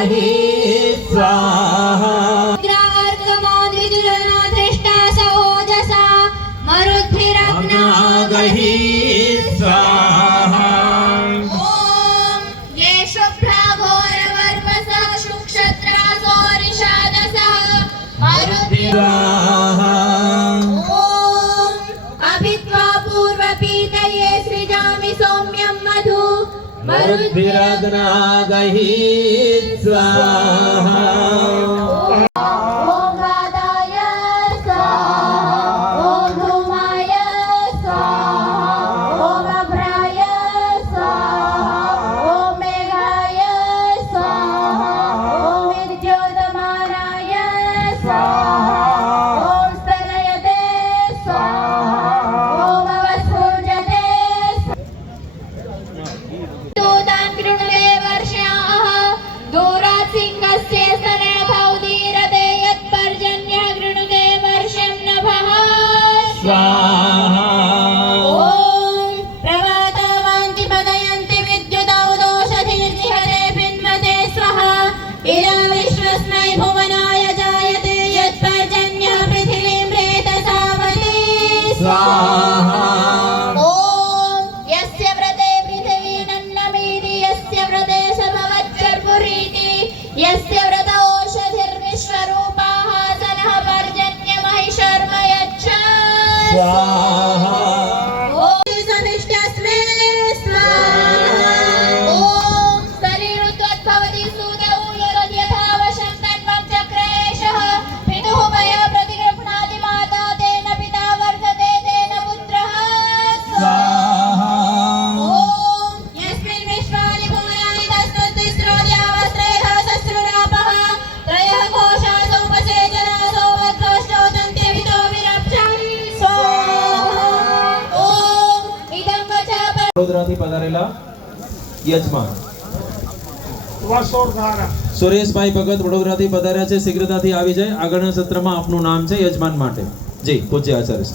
स्वाहा मरुद्भिरग्नागहि स्वाहा ॐ ये शुभ्रघोरवर्पसः शुक्षत्रासोरिषादसः स्वाहा ॐ अभित्वा पूर्वपीतये सृजामि सौम्यं मधु मरुद्भिरग्नागहि स्वाहा વડોદરાથી પધારેલા યજમાન સુરેશભાઈ ભગત વડોદરાથી પધાર્યા છે, શીઘ્રતાથી આવી જાય. આગળના સત્રમાં આપનું નામ છે યજમાન માટે. જી પૂજ્ય આચાર્ય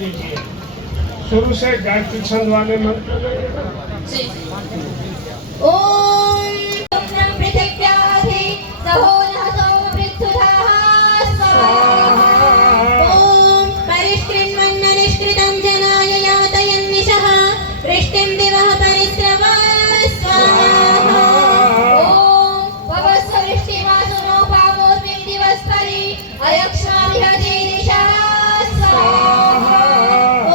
लीजिए। शुरू से गायत्री छंद वाले मंत्र ओम स्वप्नं पृथिव्याधि सहोनः सोमपृथुधाः स्वाहा। ओम परिष्कृण्वन्न निष्कृतं जनाय यातयन्निशः वृष्टिं दिवः परिस्रवा स्वाहा। ओम ववस्व वृष्टिमासुनो पावोऽस्मिन् दिवस्परि अयक्ष्माभिहतीदिशा स्वाहा।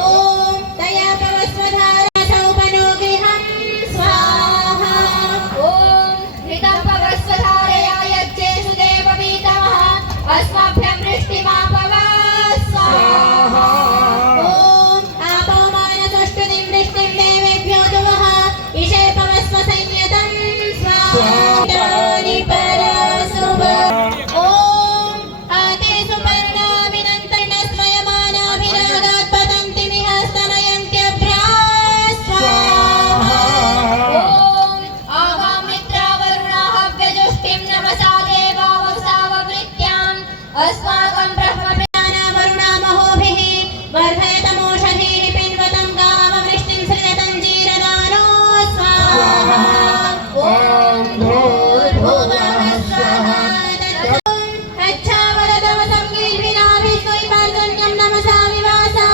ओम तया पवस्वधारा सौपनो गृहं स्वाहा। ओम हृदं पवस्वधारया यज्ञेषु देववीतमः अस्मभ्यं वृष्टिमापवा स्वाहा। ओम आपो मानसोष्टुतिं वृष्टिं देवेभ्यो दुवः ईशे पवस्व संयतं स्वाहा। परशुभ ओम आते सुपर्णाभिनन्तर्णस्वयमानाभिरागात् पतन्ति निहस्तनयन्त्यभ्राः स्वाहा। ओम आगामित्रावरुणाः व्यजुष्टिं नमसा देवावसाववृत्याम् अस्माकं ब्रह्मपितानावरुणामहोभिः वर्धयतमोषधीः पिन्वतं गामवृष्टिं सृजतं जीरदानो स्वाहा। ओम भूर्भुवः स्वः अच्छावरदवसं गिर्भिराभिस्वैपार्जन्यं नमसा विवासा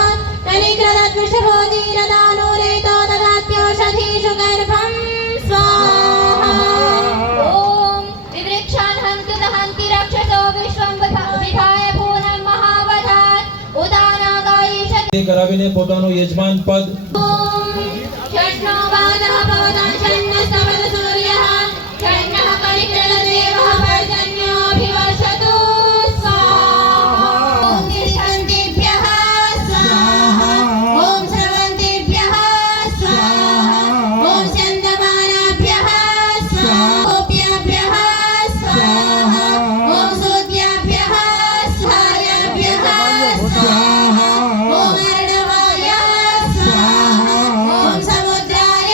कलिकृतद्विषभो जीरदानो रेतो ददात्योषधीषु गर्भं स्वाहा। ओम विवृक्षान् हन्तु दहन्ति रक्षसो विश्वं विधाय पूर्णं महावधात् उदानागायीषति કરાવીને પોતાનું યજમાન પદ ओम षष्ठो वादः भवतां षण्णस्तवद सूर्यः षण्णः कलिकृतदेवः पर्जन्योऽभिवर्षतु स्वाहा। ॐ तिष्ठन्तिभ्यः स्वाहा। ॐ स्रवन्तिभ्यः स्वाहा। ॐ स्यन्दमानाभ्यः स्वाहा। गोप्याभ्यः स्वाहा। ॐ सूद्याभ्यः स्वाहाभ्यः स्वाहा। ॐ अर्णवाय स्वाहा। ॐ समुद्राय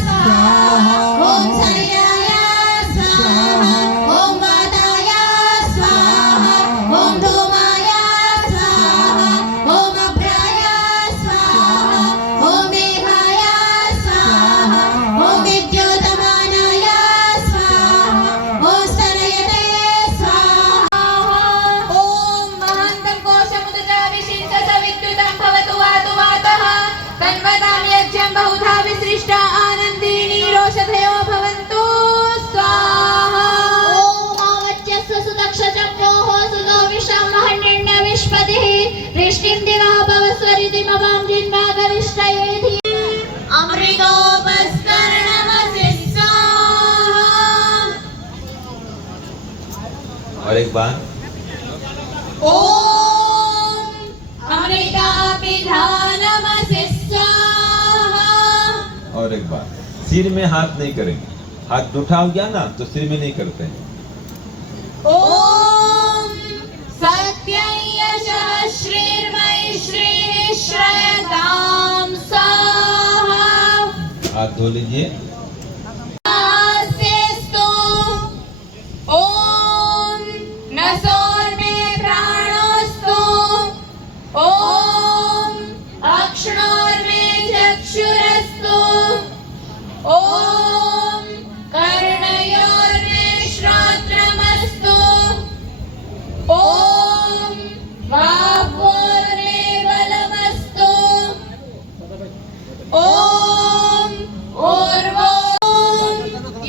स्वाहा। ॐ शैलाय स्वाहा। ॐ वाताय स्वाहा। ॐ धूमाय स्वाहा। ॐ अभ्राय स्वाहा। ॐ मेघाय स्वाहा। ॐ विद्योतमानाय स्वाहा। ॐ स्तनयते स्वाहा। ॐ महान्तं कोशमुदजाविशिंसविद्युतं भवतु वातु वातः तन्वतां यज्ञं बहुधा विसृष्टा आनन्दिनी रोषधयो भवन्तु स्वाहा। ॐ आवच्यस्व सुदक्षचक्रोः सुतो विश्वं महण्यण्यविष्पतिः वृष्टिं दिवः पवस्वरितिमवां जिन्वागविष्टयेधि अमृतोपस्करणमसि स्वाहा। और एक बार ओम अमृतापिधानमसि स्वाहा। और एक बार सिर में हाथ नहीं करेंगे। हाथ उठा गया ना तो सिर में नहीं करते हैं। ओम सत्यं यशः श्रीर्मयि श्रीः श्रयतां स्वाहा। हाथ धो लीजिए। आस्तेस्तु ओम नसोर्मे प्राणोस्तु ओम अक्ष्णोर्मे चक्षुरस्तु ओम कर्णयोर्मे श्रोत्रमस्तु ओम बाह्वोर्मे बलमस्तु ओम ऊर्वोम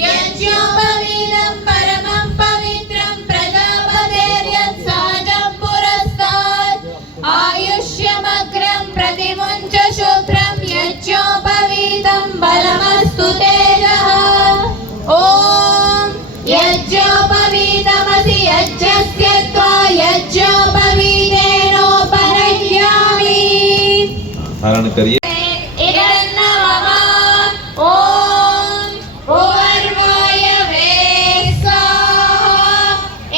यज्ञोपवीतं परमं पवित्रं प्रजापतेर्यत् सहजं पुरस्तात् आयुष्यमग्रं प्रतिमुञ्च शुभ्रं यज्ञोपवीतं बलमस्तु तेजः। ॐ यज्ञोपवीतमसि यज्ञस्य त्वा यज्ञोपवीतेनोपरह्यामि। धारण करिए। ओम भुवर्वायवे स्वाहा।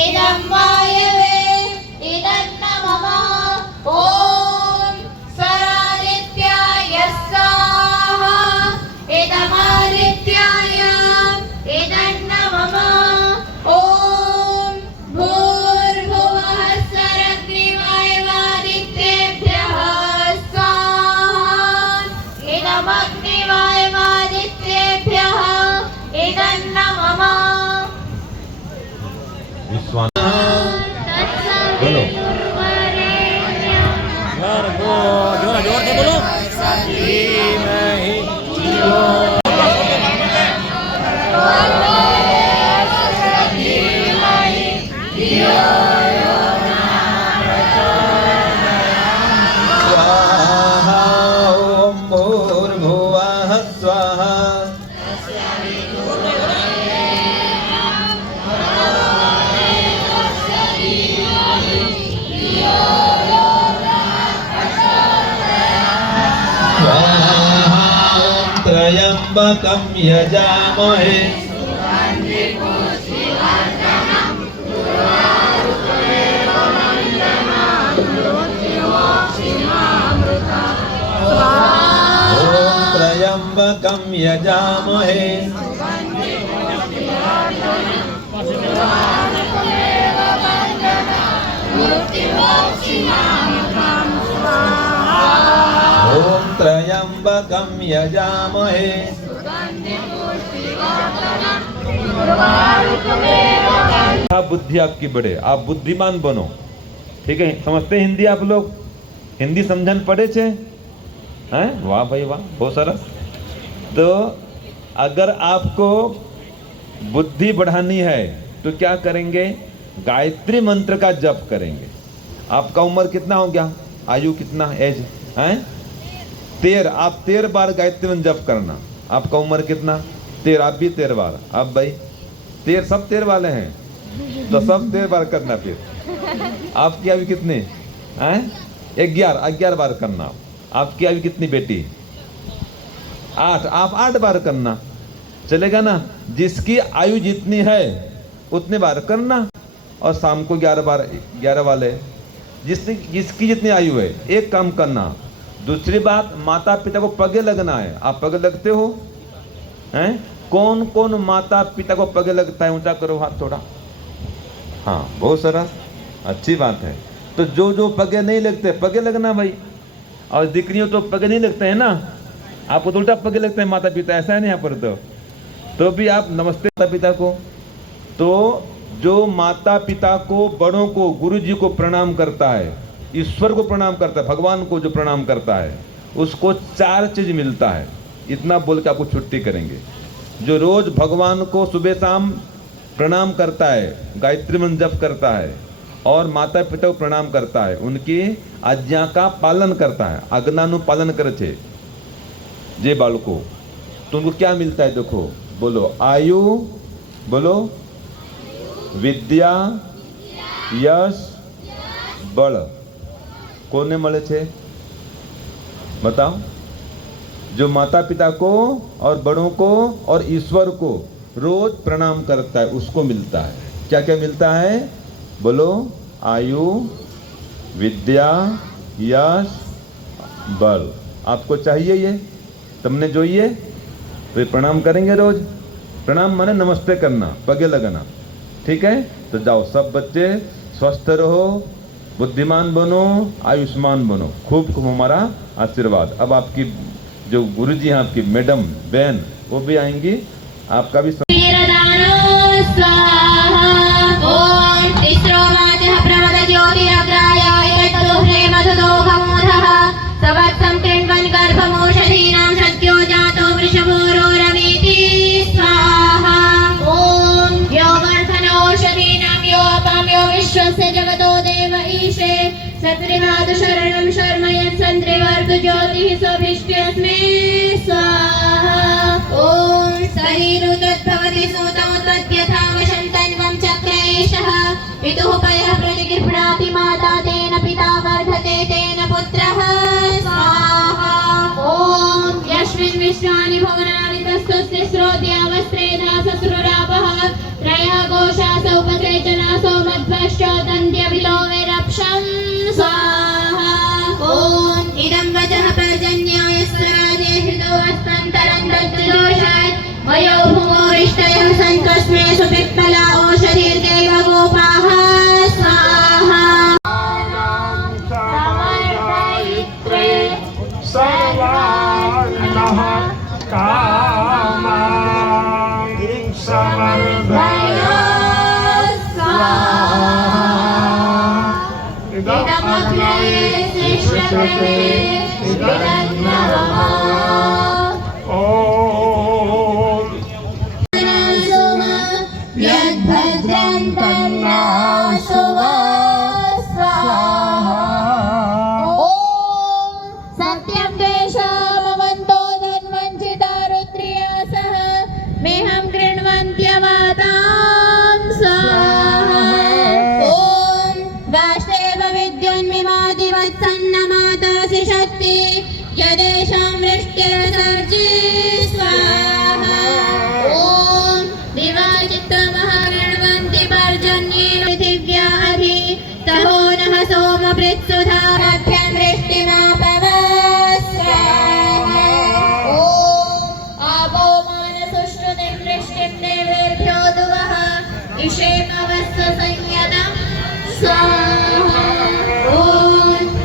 इदं वायवे इदं नमः। ओम स्वरादित्याय स्वाहा। इदमादित्याय इदं नमः। ओम भूर्भुवः स्वरग्निवायुवादित्येभ्यः स्वाहा। स्वाहा बोलो जोर से बोलो स्वाहा ओम भूर्भुवः स्वाहा स्वाहा ओम त्र्यंबकं यजामहे ओम त्र्यंबकं यजामहे ओम त्र्यंबकं यजामहे बुद्धि आपकी बढ़े, आप बुद्धिमान बनो। ठीक है, समझते हैं हिंदी आप लोग? हिंदी समझन पड़े छे हैं? वाह भाई वाह, बहुत सरस। तो अगर आपको बुद्धि बढ़ानी है तो क्या करेंगे? गायत्री मंत्र का जप करेंगे। आपका उम्र कितना हो गया? आयु कितना? एज हैं 13। आप 13 बार गायत्री मंत्र जप करना। आपका उम्र कितना? 13। आप भी 13 बार। आप भाई 13, सब 13 वाले हैं तो सब 13 बार करना। फिर आपकी आयु कितनी हैं? 11 बार करना। आपकी आयु कितनी बेटी? 8। आप 8 बार करना। चलेगा ना? जिसकी आयु जितनी है उतने बार करना। और शाम को 11 बार 11 वाले जिसकी जितनी आयु है। एक काम करना। दूसरी बात, माता पिता को पगे लगना है। आप पगे लगते हो हैं? कौन कौन माता पिता को पगे लगता है? ऊंचा करो हाथ थोड़ा। हाँ, बहुत सरस, अच्छी बात है। तो जो जो पगे नहीं लगते, पगे लगना भाई। और दिकरियों तो पगे नहीं लगते हैं ना, आपको तो उल्टा पगे लगते हैं माता पिता, ऐसा है ना यहाँ पर। तो भी आप नमस्ते माता पिता को। तो जो माता पिता को, बड़ों को, गुरु जी को प्रणाम करता है, ईश्वर को प्रणाम करता है, भगवान को जो प्रणाम करता है, उसको 4 चीज मिलता है। इतना बोल के आपको छुट्टी करेंगे। जो रोज भगवान को सुबह शाम प्रणाम करता है, गायत्री मंत्र जप करता है और माता पिता को प्रणाम करता है, उनकी आज्ञा का पालन करता है, आज्ञानु पालन करे छे जे बालको, तो उनको क्या मिलता है? देखो, बोलो आयु, बोलो विद्या, यश, बल। कोने મળે છે? बताओ। जो माता पिता को और बड़ों को और ईश्वर को रोज प्रणाम करता है उसको मिलता है। क्या क्या मिलता है? बोलो आयु, विद्या, यश, बल। आपको चाहिए ये? तुमने જોઈએ? तो प्रणाम करेंगे रोज। प्रणाम माने नमस्ते करना, पगे लगना। ठीक है? तो जाओ सब बच्चे स्वस्थ रहो, बुद्धिमान बनो, आयुष्मान बनो। खूब खूब हमारा आशीर्वाद। अब आपकी जो गुरुजी हैं, आपकी मैडम बहन, वो भी आएंगी। आपका भी सत्रिनाथ शरणं शर्म यत्सन्त्रिवर्तु ज्योतिः स्वभिष्टस्मे स्वाहा। ॐ शरीरु तद्भवति सूतौ तद्यथा वशं तन्वं चक्रेशः। पितुः पयः प्रतिगृह्णाति माता तेन पिता वर्धते तेन पुत्रः स्वाहा। ॐ यस्मिन् विश्वानि भुवनानि तस्तुस्य श्रोत्यावस्त्रेधा ससुरापः त्रयः कोशासौ उपसेचनासौ मध्वश्चोदन्त्यभिलो वैरप्शं स्वाहा। ॐ इदं वचः पर्जन्याय स्वराजे हृदो हस्तान्तरं दज्जोषात् वयो भूमोरिष्टयः सन्तस्मे सुपिप्पला ओषधीर्देव गोपाः स्वाहा। सर्वान्नः कामान् शिष्टकृते विदग्धमः ओम यद्भद्रं तन्नासुवा स्वाहा ॐ सत्यं तेषामवन्तो धन्वञ्चिता रुद्र्या सह मेहं गृह्णवन्त्यमातां स्वाहा ॐ वाष्टेव विद्युन्मिमादिवत्सन्नमातासि शक्ति यदेषां वृष्टिर्सर्जी स्वाहा ॐ दिवाचित्रमहागृह्णवन्ति पर्जन्येन पृथिव्या अधि तहो नः सोमपृत्सुधाभ्यां वृष्टिमापव स्वाहा ॐ आपो मानसुष्टुतिं वृष्टिं देवेभ्यो दुवः इषेमवस्व संयतं स्वाहा ॐ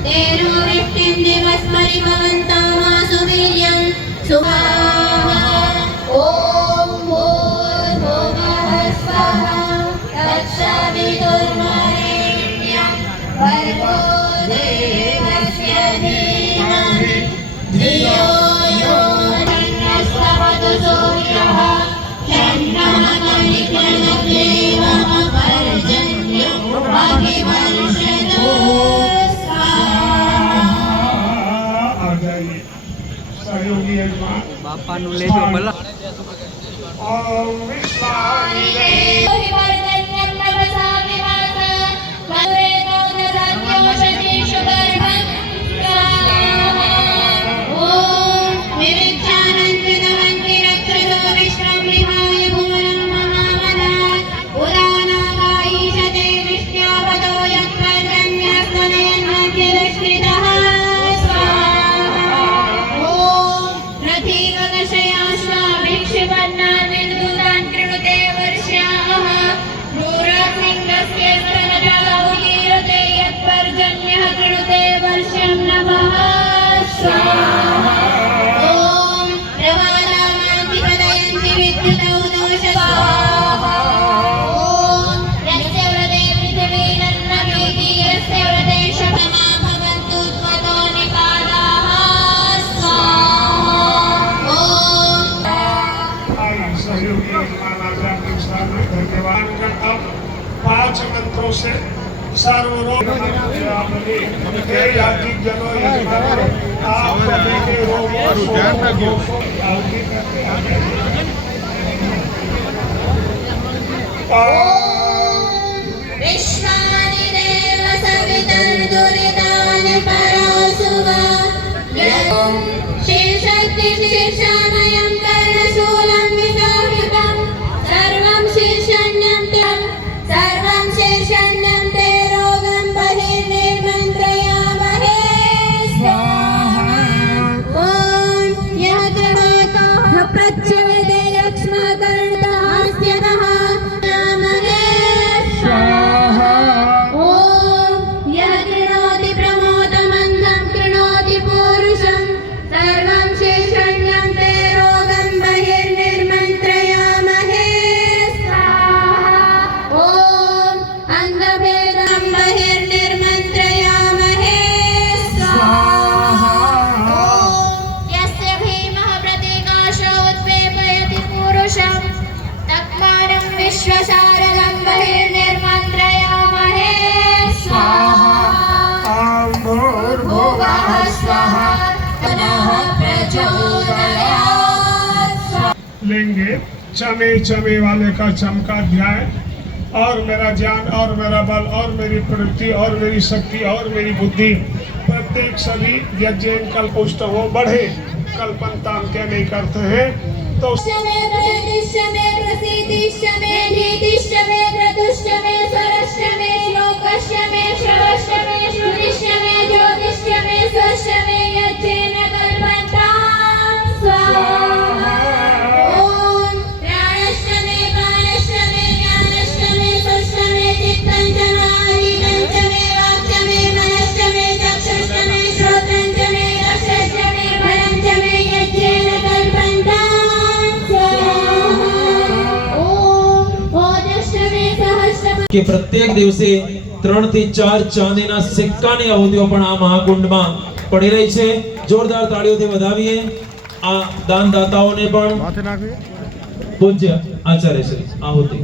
तेनो वृष्टिं दिवस्मरि भवन्तामासु वीर्यं स्वाहा ॐ भूर्भुवः स्वः तत्सवितुर्वरेण्यं भर्गो देवस्य धीमहि धियो यो नस्तवतु सूर्यः चन्द्रमकलिकणदेवः पर्जन्यो अभिवर्षतु स्वाहा आ जाइए सहयोगी यजमान બાપાનું લેજો ભલા ओम विश्वामित्रे विवर्धन्यं नभसा विवास वरेणो ददात्योषधीषु गर्भं स्वाहा ॐ विरिच्छानन्दितवन्तिरत्रतो विश्वं विहाय भुवनं महामनात् उदानागाईशते विष्ण्यावतो यत्पर्जन्यस्तनयन्मध्यदुष्कृतः स्वाहा ॐ रथीवकषयाश्वाभिक्षिपन्नान् विद्युतान् कृणुते वर्ष्याः मूढसिंहस्य स्तनजागीरते यत्पर्जन्यः कृणुते वर्ष्यं नभः स्वाहा ॐ प्रवादानान्ति प्रदयन्ति विद्युतौ दोष स्वाहा ॐ यस्य व्रते पृथिवीरन्नभीति यस्य व्रते शपना भवन्तु त्वतो निपादाः स्वाहा ॐ आइए सहयोगी यजमान आज आपके सामने धन्यवाद करता हूँ 5 मंत्रों से सर्वरोग हे यात्रिक जनों यजमानों आप सभी के रोगों शोकों को शांति करते हैं विश्वानि देव सवितर्दुरितानि परासुव यं शिवशक्ति शीर्षामयं कर्णशूलं विदाहितं सर्वं शीर्षण्यं ते रोगं बहिर्निर्मन्त्रयामहे स्वाहा ॐ यः कृणोतः प्रत्यवेदे लक्ष्मकर्णदास्यतः नामहे स्वाहा ॐ यः कृणोति प्रमोदमन्दं कृणोति पूरुषं सर्वं शेषण्यं ते रोगं बहिर्निर्मन्त्रयामहे स्वाहा ॐ अङ्गभेदं बहिर्निर्मन्त्रयामहे स्वाहा ॐ यस्य भीमः प्रतीकाशो उद्वेपयति पूरुषं तत्मानं विश्वसारदं बहिर्निर्मन्त्रयामहे स्वाहा ओम भूर्भुवः स्वः पुनः प्रचोदयात् लेंगे चमे चमे वाले का चमका ध्याय और मेरा ज्ञान और मेरा बल और मेरी प्रवृत्ति और मेरी शक्ति और मेरी बुद्धि प्रत्येक सभी यज्ञ कल्पुष्ट हो बढ़े कल्पनताम क्या नहीं करते हैं तो मे प्रयतिश्च मे प्रसीदिश्च मे धीतिश्च मे क्रतुश्च मे स्वरश्च मे श्लोकश्च मे श्रवश्च मे श्रुतिश्च मे ज्योतिश्च मे स्वश्च मे यज्ञेन कल्पन्तां स्वाहा ॐ प्राणश्च मे प्राणश्च मे ज्ञानश्च मे स्वश्च मे चित्तं च मानितं च मे वाक्च मे मनश्च मे चक्षुश्च मे श्रोत्रं च मे रक्षश्च मे बलं च मे यज्ञेन कल्पन्तां स्वाहा ॐ ओजश्च मे सहस्रम કે પ્રત્યેક દિવસે 3 થી 4 ચાંદીના સિક્કાની આહુતિઓ પણ આ મહાકુંડમાં પડી રહી છે. જોરદાર તાળીઓથી વધાવીએ આ દાનદાતાઓને પણ. પૂજ્ય આચાર્ય શ્રી આહુતિ.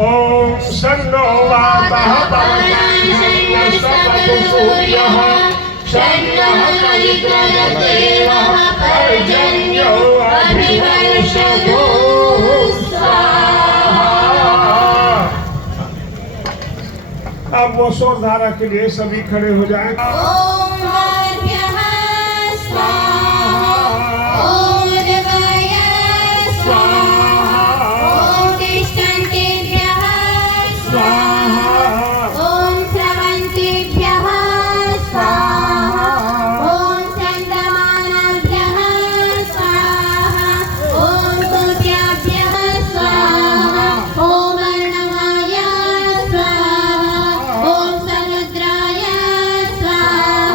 ओम शन्नो वातः परमस्तपतु सूर्यः शन्नः कलिकरदेवः पर्जन्यो अभिवर्षतो स्वाहा। अब वो स्वरधारा के लिए सभी खड़े हो जाएं। ॐ वार्भ्यः स्वाहा ॐ देवाय स्वाहा ॐ तिष्ठन्तेभ्यः स्वाहा ॐ स्रवन्तेभ्यः स्वाहा ॐ चन्दमानाभ्यः स्वाहा ॐ सूर्याभ्यः स्वाहा ॐ अर्णवाय स्वाहा ॐ समुद्राय स्वाहा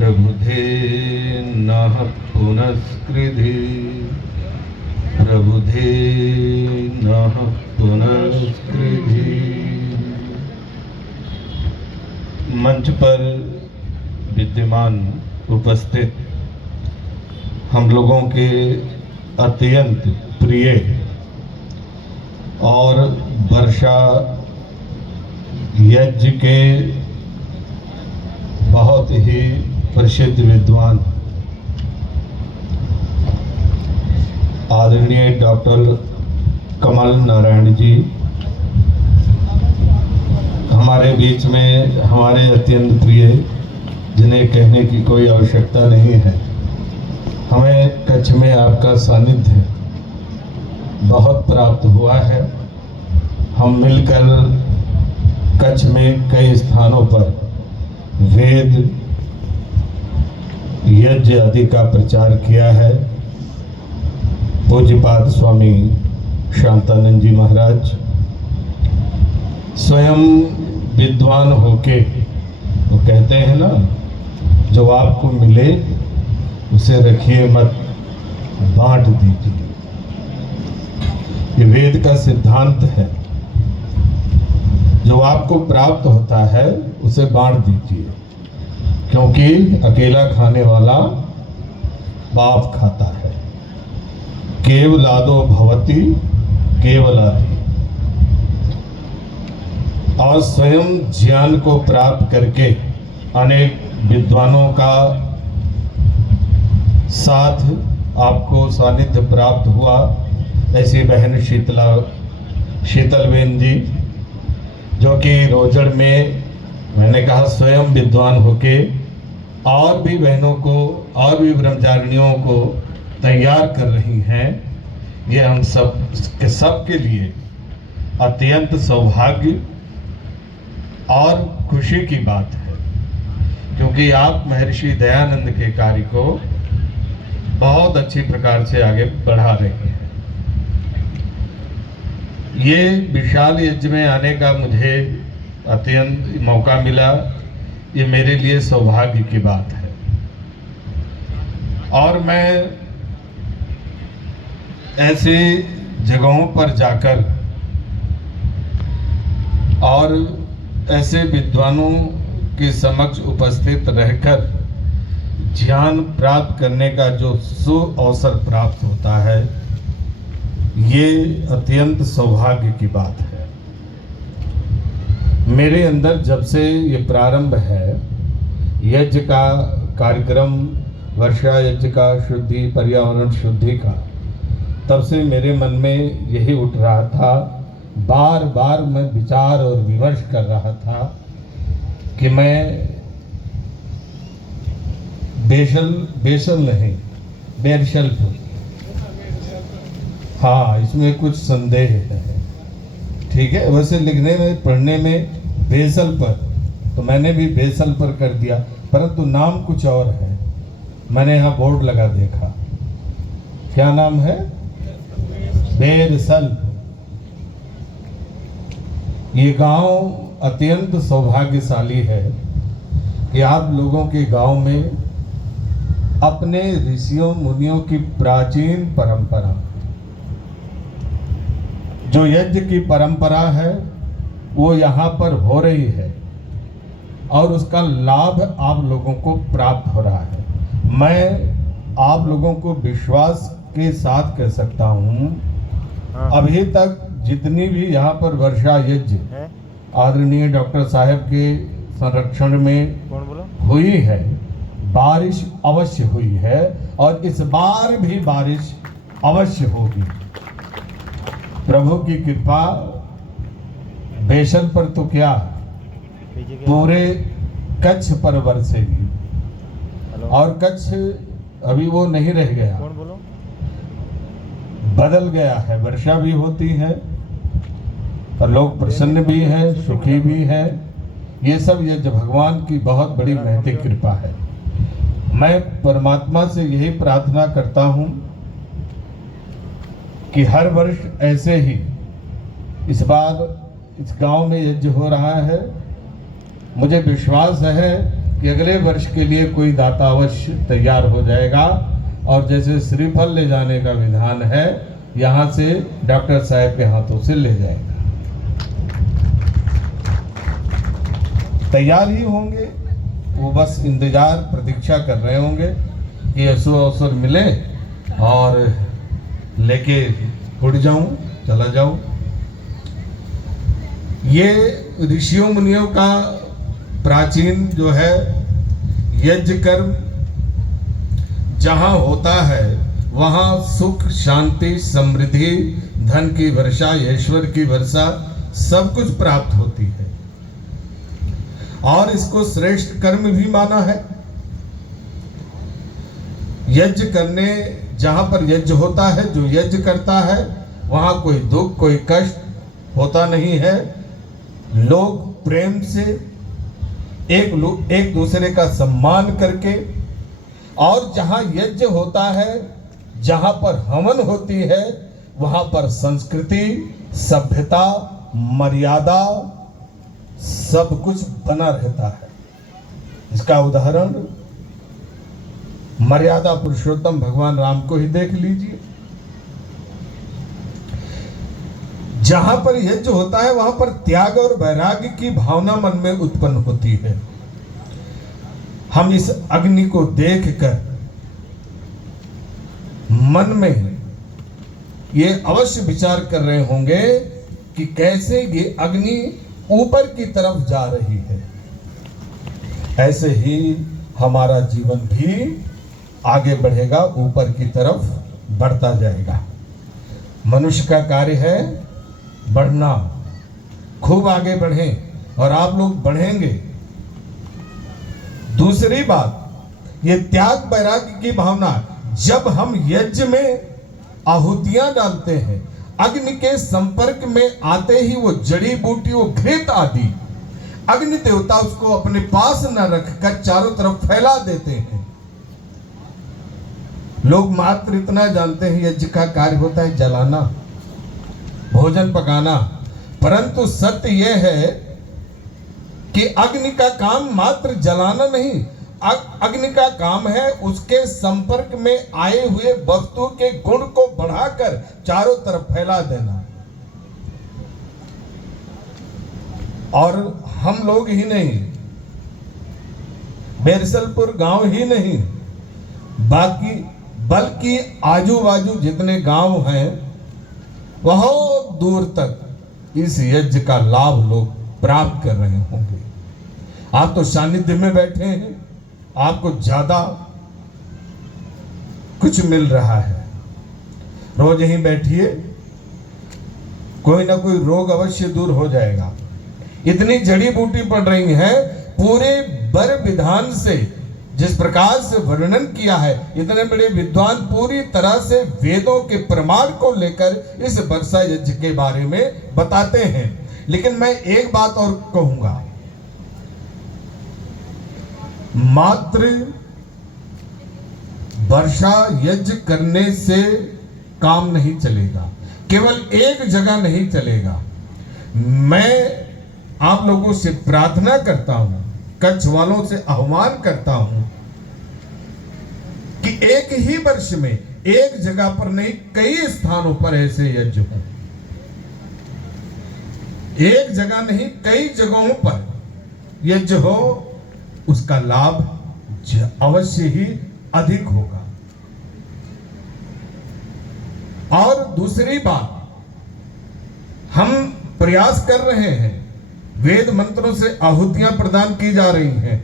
प्रबुधे नः पुनस्कृधि प्रबुधे नः पुनस्कृधि। मंच पर विद्यमान उपस्थित हम लोगों के अत्यंत प्रिय और वर्षा यज्ञ के बहुत ही प्रसिद्ध विद्वान आदरणीय डॉक्टर कमल नारायण जी हमारे बीच में, हमारे अत्यंत प्रिय, जिन्हें कहने की कोई आवश्यकता नहीं है। हमें कच्छ में आपका सानिध्य बहुत प्राप्त हुआ है। हम मिलकर कच्छ में कई स्थानों पर वेद यज्ञ आदि का प्रचार किया है। पूज्यपाद स्वामी शांतानंद जी महाराज स्वयं विद्वान होके, वो कहते हैं ना, जो आपको मिले उसे रखिए मत, बांट दीजिए। ये वेद का सिद्धांत है। जो आपको प्राप्त होता है उसे बांट दीजिए, क्योंकि अकेला खाने वाला बाप खाता है। केवलादो भवति केवलादि। और स्वयं ज्ञान को प्राप्त करके अनेक विद्वानों का साथ आपको सानिध्य प्राप्त हुआ। ऐसी बहन शीतलबेन जी, जो कि रोजड़ में, मैंने कहा, स्वयं विद्वान होके और भी बहनों को और भी ब्रह्मचारिणियों को तैयार कर रही हैं। ये हम सब के लिए अत्यंत सौभाग्य और खुशी की बात है, क्योंकि आप महर्षि दयानंद के कार्य को बहुत अच्छी प्रकार से आगे बढ़ा रहे हैं। ये विशाल यज्ञ में आने का मुझे अत्यंत मौका मिला। ये मेरे लिए सौभाग्य की बात है। और मैं ऐसे जगहों पर जाकर और ऐसे विद्वानों के समक्ष उपस्थित रहकर ज्ञान प्राप्त करने का जो अवसर प्राप्त होता है, ये अत्यंत सौभाग्य की बात है। मेरे अंदर जब से ये प्रारंभ है यज्ञ का कार्यक्रम, वर्षा यज्ञ का, शुद्धि, पर्यावरण शुद्धि का, तब से मेरे मन में यही उठ रहा था। बार बार मैं विचार और विमर्श कर रहा था कि मैं बेसल नहीं, बेरशल्फ, हाँ, इसमें कुछ संदेह है। ठीक है, वैसे लिखने में, पढ़ने में बेसल पर, तो मैंने भी बेसल पर कर दिया, परंतु नाम कुछ और है। मैंने यहाँ बोर्ड लगा देखा, क्या नाम है? बेरसल। ये गांव अत्यंत सौभाग्यशाली है कि आप लोगों के गांव में अपने ऋषियों मुनियों की प्राचीन परंपरा, जो यज्ञ की परंपरा है, वो यहाँ पर हो रही है और उसका लाभ आप लोगों को प्राप्त हो रहा है। मैं आप लोगों को विश्वास के साथ कह सकता हूँ, अभी तक जितनी भी यहाँ पर वर्षा यज्ञ आदरणीय डॉक्टर साहब के संरक्षण में हुई है, बारिश अवश्य हुई है और इस बार भी बारिश अवश्य होगी। प्रभु की कृपा बेसल पर तो क्या, पूरे कच्छ पर बरसेगी। और कच्छ अभी वो नहीं रह गया, बदल गया है। वर्षा भी होती है और लोग प्रसन्न भी हैं, सुखी भी हैं। ये सब ये जो भगवान की बहुत बड़ी महती कृपा है। मैं परमात्मा से यही प्रार्थना करता हूँ कि हर वर्ष ऐसे ही, इस बार इस गांव में यज्ञ हो रहा है, मुझे विश्वास है कि अगले वर्ष के लिए कोई दाता अवश्य तैयार हो जाएगा और जैसे श्रीफल ले जाने का विधान है यहाँ से डॉक्टर साहब के हाथों से ले जाएगा। तैयार ही होंगे, वो बस इंतजार प्रतीक्षा कर रहे होंगे कि अवसर मिले और लेके उड़ जाऊं, चला जाऊं। ये ऋषियों मुनियों का प्राचीन जो है यज्ञ कर्म जहां होता है वहां सुख, शांति, समृद्धि, धन की वर्षा, ऐश्वर्य की वर्षा सब कुछ प्राप्त होती है और इसको श्रेष्ठ कर्म भी माना है। यज्ञ करने, जहां पर यज्ञ होता है, जो यज्ञ करता है वहां कोई दुख, कोई कष्ट होता नहीं है। लोग प्रेम से एक दूसरे का सम्मान करके, और जहां यज्ञ होता है, जहां पर हवन होती है, वहां पर संस्कृति, सभ्यता, मर्यादा सब कुछ बना रहता है। इसका उदाहरण मर्यादा पुरुषोत्तम भगवान राम को ही देख लीजिए। जहां पर यज्ञ होता है वहां पर त्याग और वैराग्य की भावना मन में उत्पन्न होती है। हम इस अग्नि को देखकर मन में ये अवश्य विचार कर रहे होंगे कि कैसे ये अग्नि ऊपर की तरफ जा रही है। ऐसे ही हमारा जीवन भी आगे बढ़ेगा, ऊपर की तरफ बढ़ता जाएगा। मनुष्य का कार्य है बढ़ना, खूब आगे बढ़ें और आप लोग बढ़ेंगे। दूसरी बात, ये त्याग वैराग्य की भावना, जब हम यज्ञ में आहुतियां डालते हैं, अग्नि के संपर्क में आते ही वो जड़ी बूटी, वो घृत आदि, अग्नि देवता उसको अपने पास न रखकर चारों तरफ फैला देते हैं। लोग मात्र इतना जानते हैं यज्ञ का कार्य होता है जलाना, भोजन पकाना, परंतु सत्य यह है कि अग्नि का काम मात्र जलाना नहीं, अग्नि का काम है उसके संपर्क में आए हुए वस्तु के गुण को बढ़ाकर चारों तरफ फैला देना। और हम लोग ही नहीं, बेरसलपुर गांव ही नहीं, बल्कि आजू बाजू जितने गांव हैं बहुत दूर तक इस यज्ञ का लाभ लोग प्राप्त कर रहे होंगे। आप तो सानिध्य में बैठे हैं, आपको ज्यादा कुछ मिल रहा है। रोज यहीं बैठिए, कोई ना कोई रोग अवश्य दूर हो जाएगा। इतनी जड़ी बूटी पड़ रही है, पूरे वर विधान से जिस प्रकार से वर्णन किया है, इतने बड़े विद्वान पूरी तरह से वेदों के प्रमाण को लेकर इस वर्षा यज्ञ के बारे में बताते हैं। लेकिन मैं एक बात और कहूंगा, मात्र वर्षा यज्ञ करने से काम नहीं चलेगा, केवल एक जगह नहीं चलेगा। मैं आप लोगों से प्रार्थना करता हूं, कच्छ वालों से आह्वान करता हूं कि एक ही वर्ष में एक जगह पर नहीं, कई स्थानों पर ऐसे यज्ञ हो। एक जगह नहीं, कई जगहों पर यज्ञ हो, उसका लाभ अवश्य ही अधिक होगा। और दूसरी बात, हम प्रयास कर रहे हैं, वेद मंत्रों से आहुतियां प्रदान की जा रही हैं।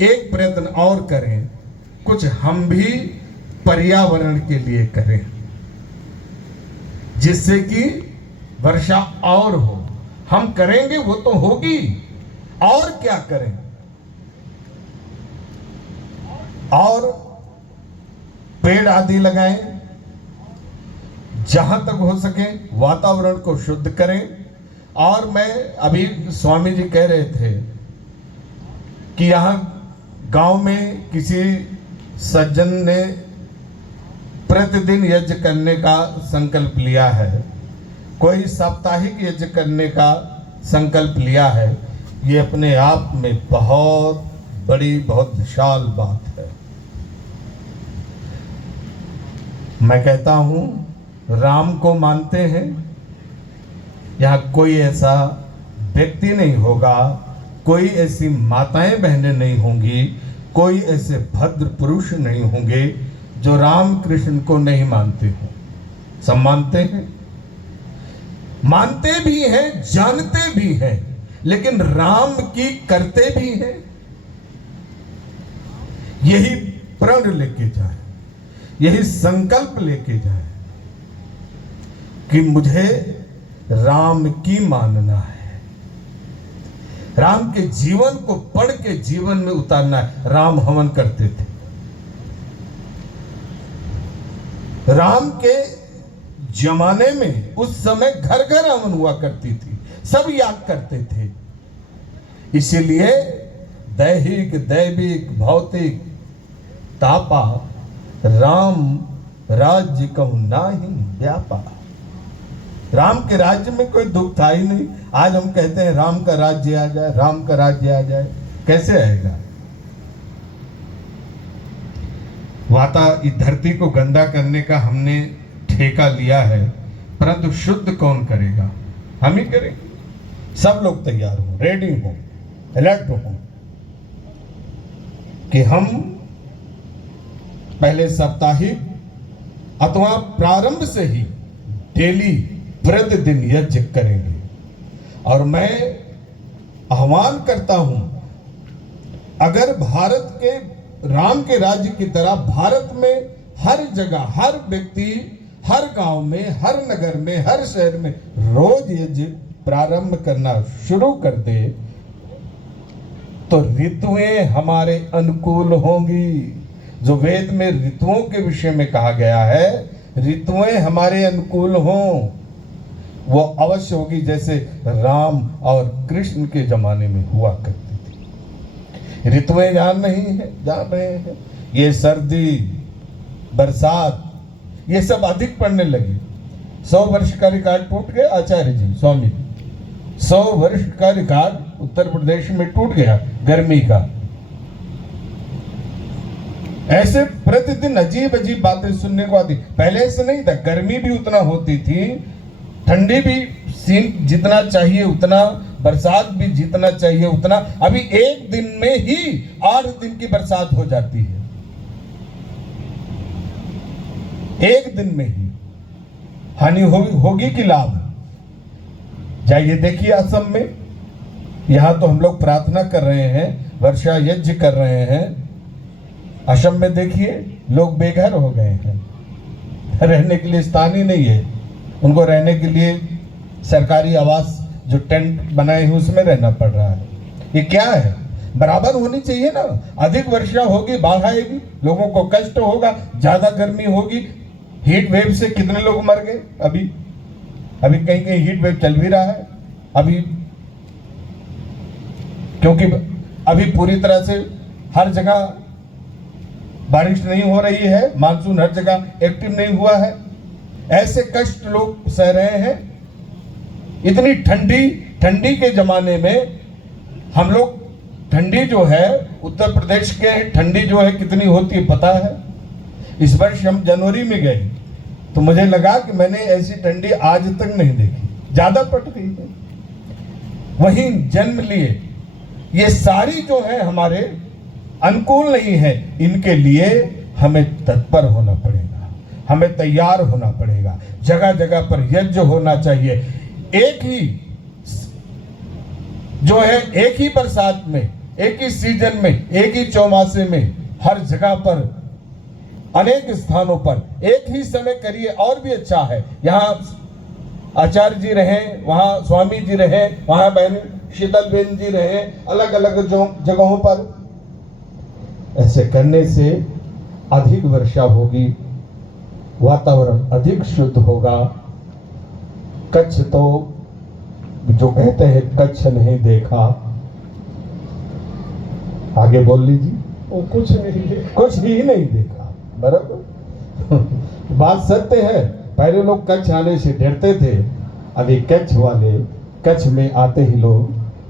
एक प्रयत्न और करें, कुछ हम भी पर्यावरण के लिए करें, जिससे कि वर्षा और हो। हम करेंगे वो तो होगी, और क्या करें। और पेड़ आदि लगाएं, जहां तक हो सके वातावरण को शुद्ध करें। और मैं अभी स्वामी जी कह रहे थे कि यहाँ गांव में किसी सज्जन ने प्रतिदिन यज्ञ करने का संकल्प लिया है, कोई साप्ताहिक यज्ञ करने का संकल्प लिया है। ये अपने आप में बहुत बड़ी, बहुत विशाल बात है। मैं कहता हूं, राम को मानते हैं, यहाँ कोई ऐसा व्यक्ति नहीं होगा, कोई ऐसी माताएं बहनें नहीं होंगी, कोई ऐसे भद्र पुरुष नहीं होंगे जो राम कृष्ण को नहीं मानते हो। सब मानते हैं, मानते भी हैं, जानते भी हैं, लेकिन राम की करते भी हैं। यही प्रण लेके जाए, यही संकल्प लेके जाए कि मुझे राम की मानना है, राम के जीवन को पढ़ के जीवन में उतारना है। राम हवन करते थे, राम के जमाने में उस समय घर घर हवन हुआ करती थी, सब याद करते थे। इसीलिए दैहिक दैविक भौतिक तापा राम राज्य कहूं नाही व्यापा। राम के राज्य में कोई दुख था ही नहीं। आज हम कहते हैं राम का राज्य आ जाए, राम का राज्य आ जाए, कैसे आएगा? वाता इस धरती को गंदा करने का हमने ठेका लिया है, परंतु शुद्ध कौन करेगा? हम ही करेंगे। सब लोग तैयार हो, रेडी हो, अलर्ट हो कि हम पहले साप्ताहिक अथवा प्रारंभ से ही डेली प्रतिदिन यज्ञ करेंगे। और मैं आह्वान करता हूं, अगर भारत के राम के राज्य की तरह भारत में हर जगह, हर व्यक्ति, हर गांव में, हर नगर में, हर शहर में रोज यज्ञ प्रारंभ करना शुरू कर दे तो ऋतुएं हमारे अनुकूल होंगी। जो वेद में ऋतुओं के विषय में कहा गया है, ऋतुएं हमारे अनुकूल हों, वो अवश्य होगी जैसे राम और कृष्ण के जमाने में हुआ करती थी। ऋतुएं जान नहीं है, जान रहे हैं, ये सर्दी बरसात ये सब अधिक पड़ने लगी। 100 वर्ष का रिकॉर्ड टूट गया आचार्य जी स्वामी, 100 वर्ष का रिकॉर्ड उत्तर प्रदेश में टूट गया गर्मी का। ऐसे प्रतिदिन अजीब अजीब बातें सुनने को आती। पहले ऐसे नहीं था, गर्मी भी उतना होती थी, ठंडी भी सीन जितना चाहिए उतना, बरसात भी जितना चाहिए उतना। अभी एक दिन में ही 8 दिन की बरसात हो जाती है, एक दिन में ही। हानि होगी कि लाभ? जाइए देखिए असम में, यहां तो हम लोग प्रार्थना कर रहे हैं, वर्षा यज्ञ कर रहे हैं। असम में देखिए लोग बेघर हो गए हैं, रहने के लिए स्थान ही नहीं है। उनको रहने के लिए सरकारी आवास जो टेंट बनाए हैं उसमें रहना पड़ रहा है। ये क्या है? बराबर होनी चाहिए ना। अधिक वर्षा होगी, बाढ़ आएगी, लोगों को कष्ट होगा, ज्यादा गर्मी होगी। हीट वेव से कितने लोग मर गए? अभी कहीं कहीं हीट वेव चल भी रहा है अभी, क्योंकि अभी पूरी तरह से हर जगह बारिश नहीं हो रही है, मानसून हर जगह एक्टिव नहीं हुआ है। ऐसे कष्ट लोग सह रहे हैं। इतनी ठंडी के जमाने में हम लोग, ठंडी जो है उत्तर प्रदेश के ठंडी जो है कितनी होती है पता है? इस वर्ष हम जनवरी में गए तो मुझे लगा कि मैंने ऐसी ठंडी आज तक नहीं देखी, ज्यादा पड़ गई है। वहीं जन्म लिए ये सारी जो है हमारे अनुकूल नहीं है। इनके लिए हमें तत्पर होना पड़ेगा, हमें तैयार होना पड़ेगा। जगह जगह पर यज्ञ होना चाहिए। एक ही जो है, एक ही बरसात में, एक ही सीजन में, एक ही चौमासे में हर जगह पर, अनेक स्थानों पर एक ही समय करिए और भी अच्छा है। यहाँ आचार्य जी रहे, वहाँ स्वामी जी रहे, वहाँ बहन शीतल बेन जी रहे, अलग अलग जगहों पर। ऐसे करने से अधिक वर्षा होगी, वातावरण अधिक शुद्ध होगा। कच्छ तो जो कहते हैं कच्छ नहीं देखा, आगे बोल लीजिए, वो कुछ ही नहीं देखा। बराबर बात सत्य है। पहले लोग कच्छ आने से डरते थे, अभी कच्छ वाले कच्छ में आते ही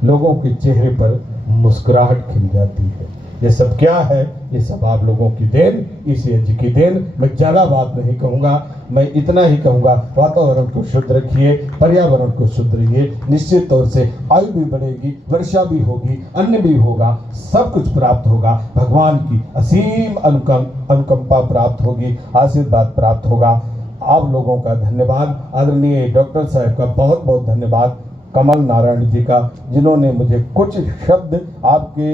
लोगों के चेहरे पर मुस्कुराहट खिल जाती है। ये सब क्या है? ये सब आप लोगों की देन, इस यज्ञ की देन। मैं ज़्यादा बात नहीं कहूँगा, मैं इतना ही कहूँगा, वातावरण को शुद्ध रखिए, पर्यावरण को शुद्ध रखिए। निश्चित तौर से आयु भी बढ़ेगी, वर्षा भी होगी, अन्न भी होगा, सब कुछ प्राप्त होगा। भगवान की असीम अनुकंपा प्राप्त होगी, आशीर्वाद प्राप्त होगा। आप लोगों का धन्यवाद, आदरणीय डॉक्टर साहब का बहुत बहुत धन्यवाद, कमल नारायण जी का, जिन्होंने मुझे कुछ शब्द आपके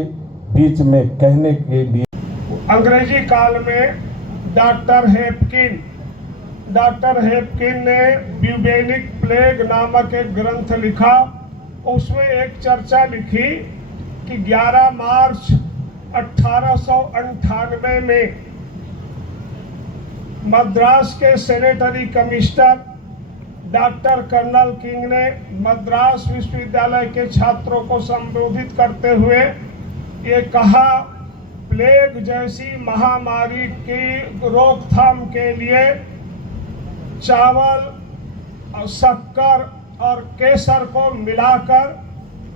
बीच में कहने के लिए। अंग्रेजी काल में डॉक्टर हेपकिन ने ब्यूबेनिक प्लेग नामक एक ग्रंथ लिखा। उसमें एक चर्चा लिखी कि 11 मार्च 1898 में मद्रास के sanitary commissioner doctor colonel King ने मद्रास विश्वविद्यालय के छात्रों को संबोधित करते हुए ये कहा, प्लेग जैसी महामारी की रोकथाम के लिए चावल, शक्कर और केसर को मिलाकर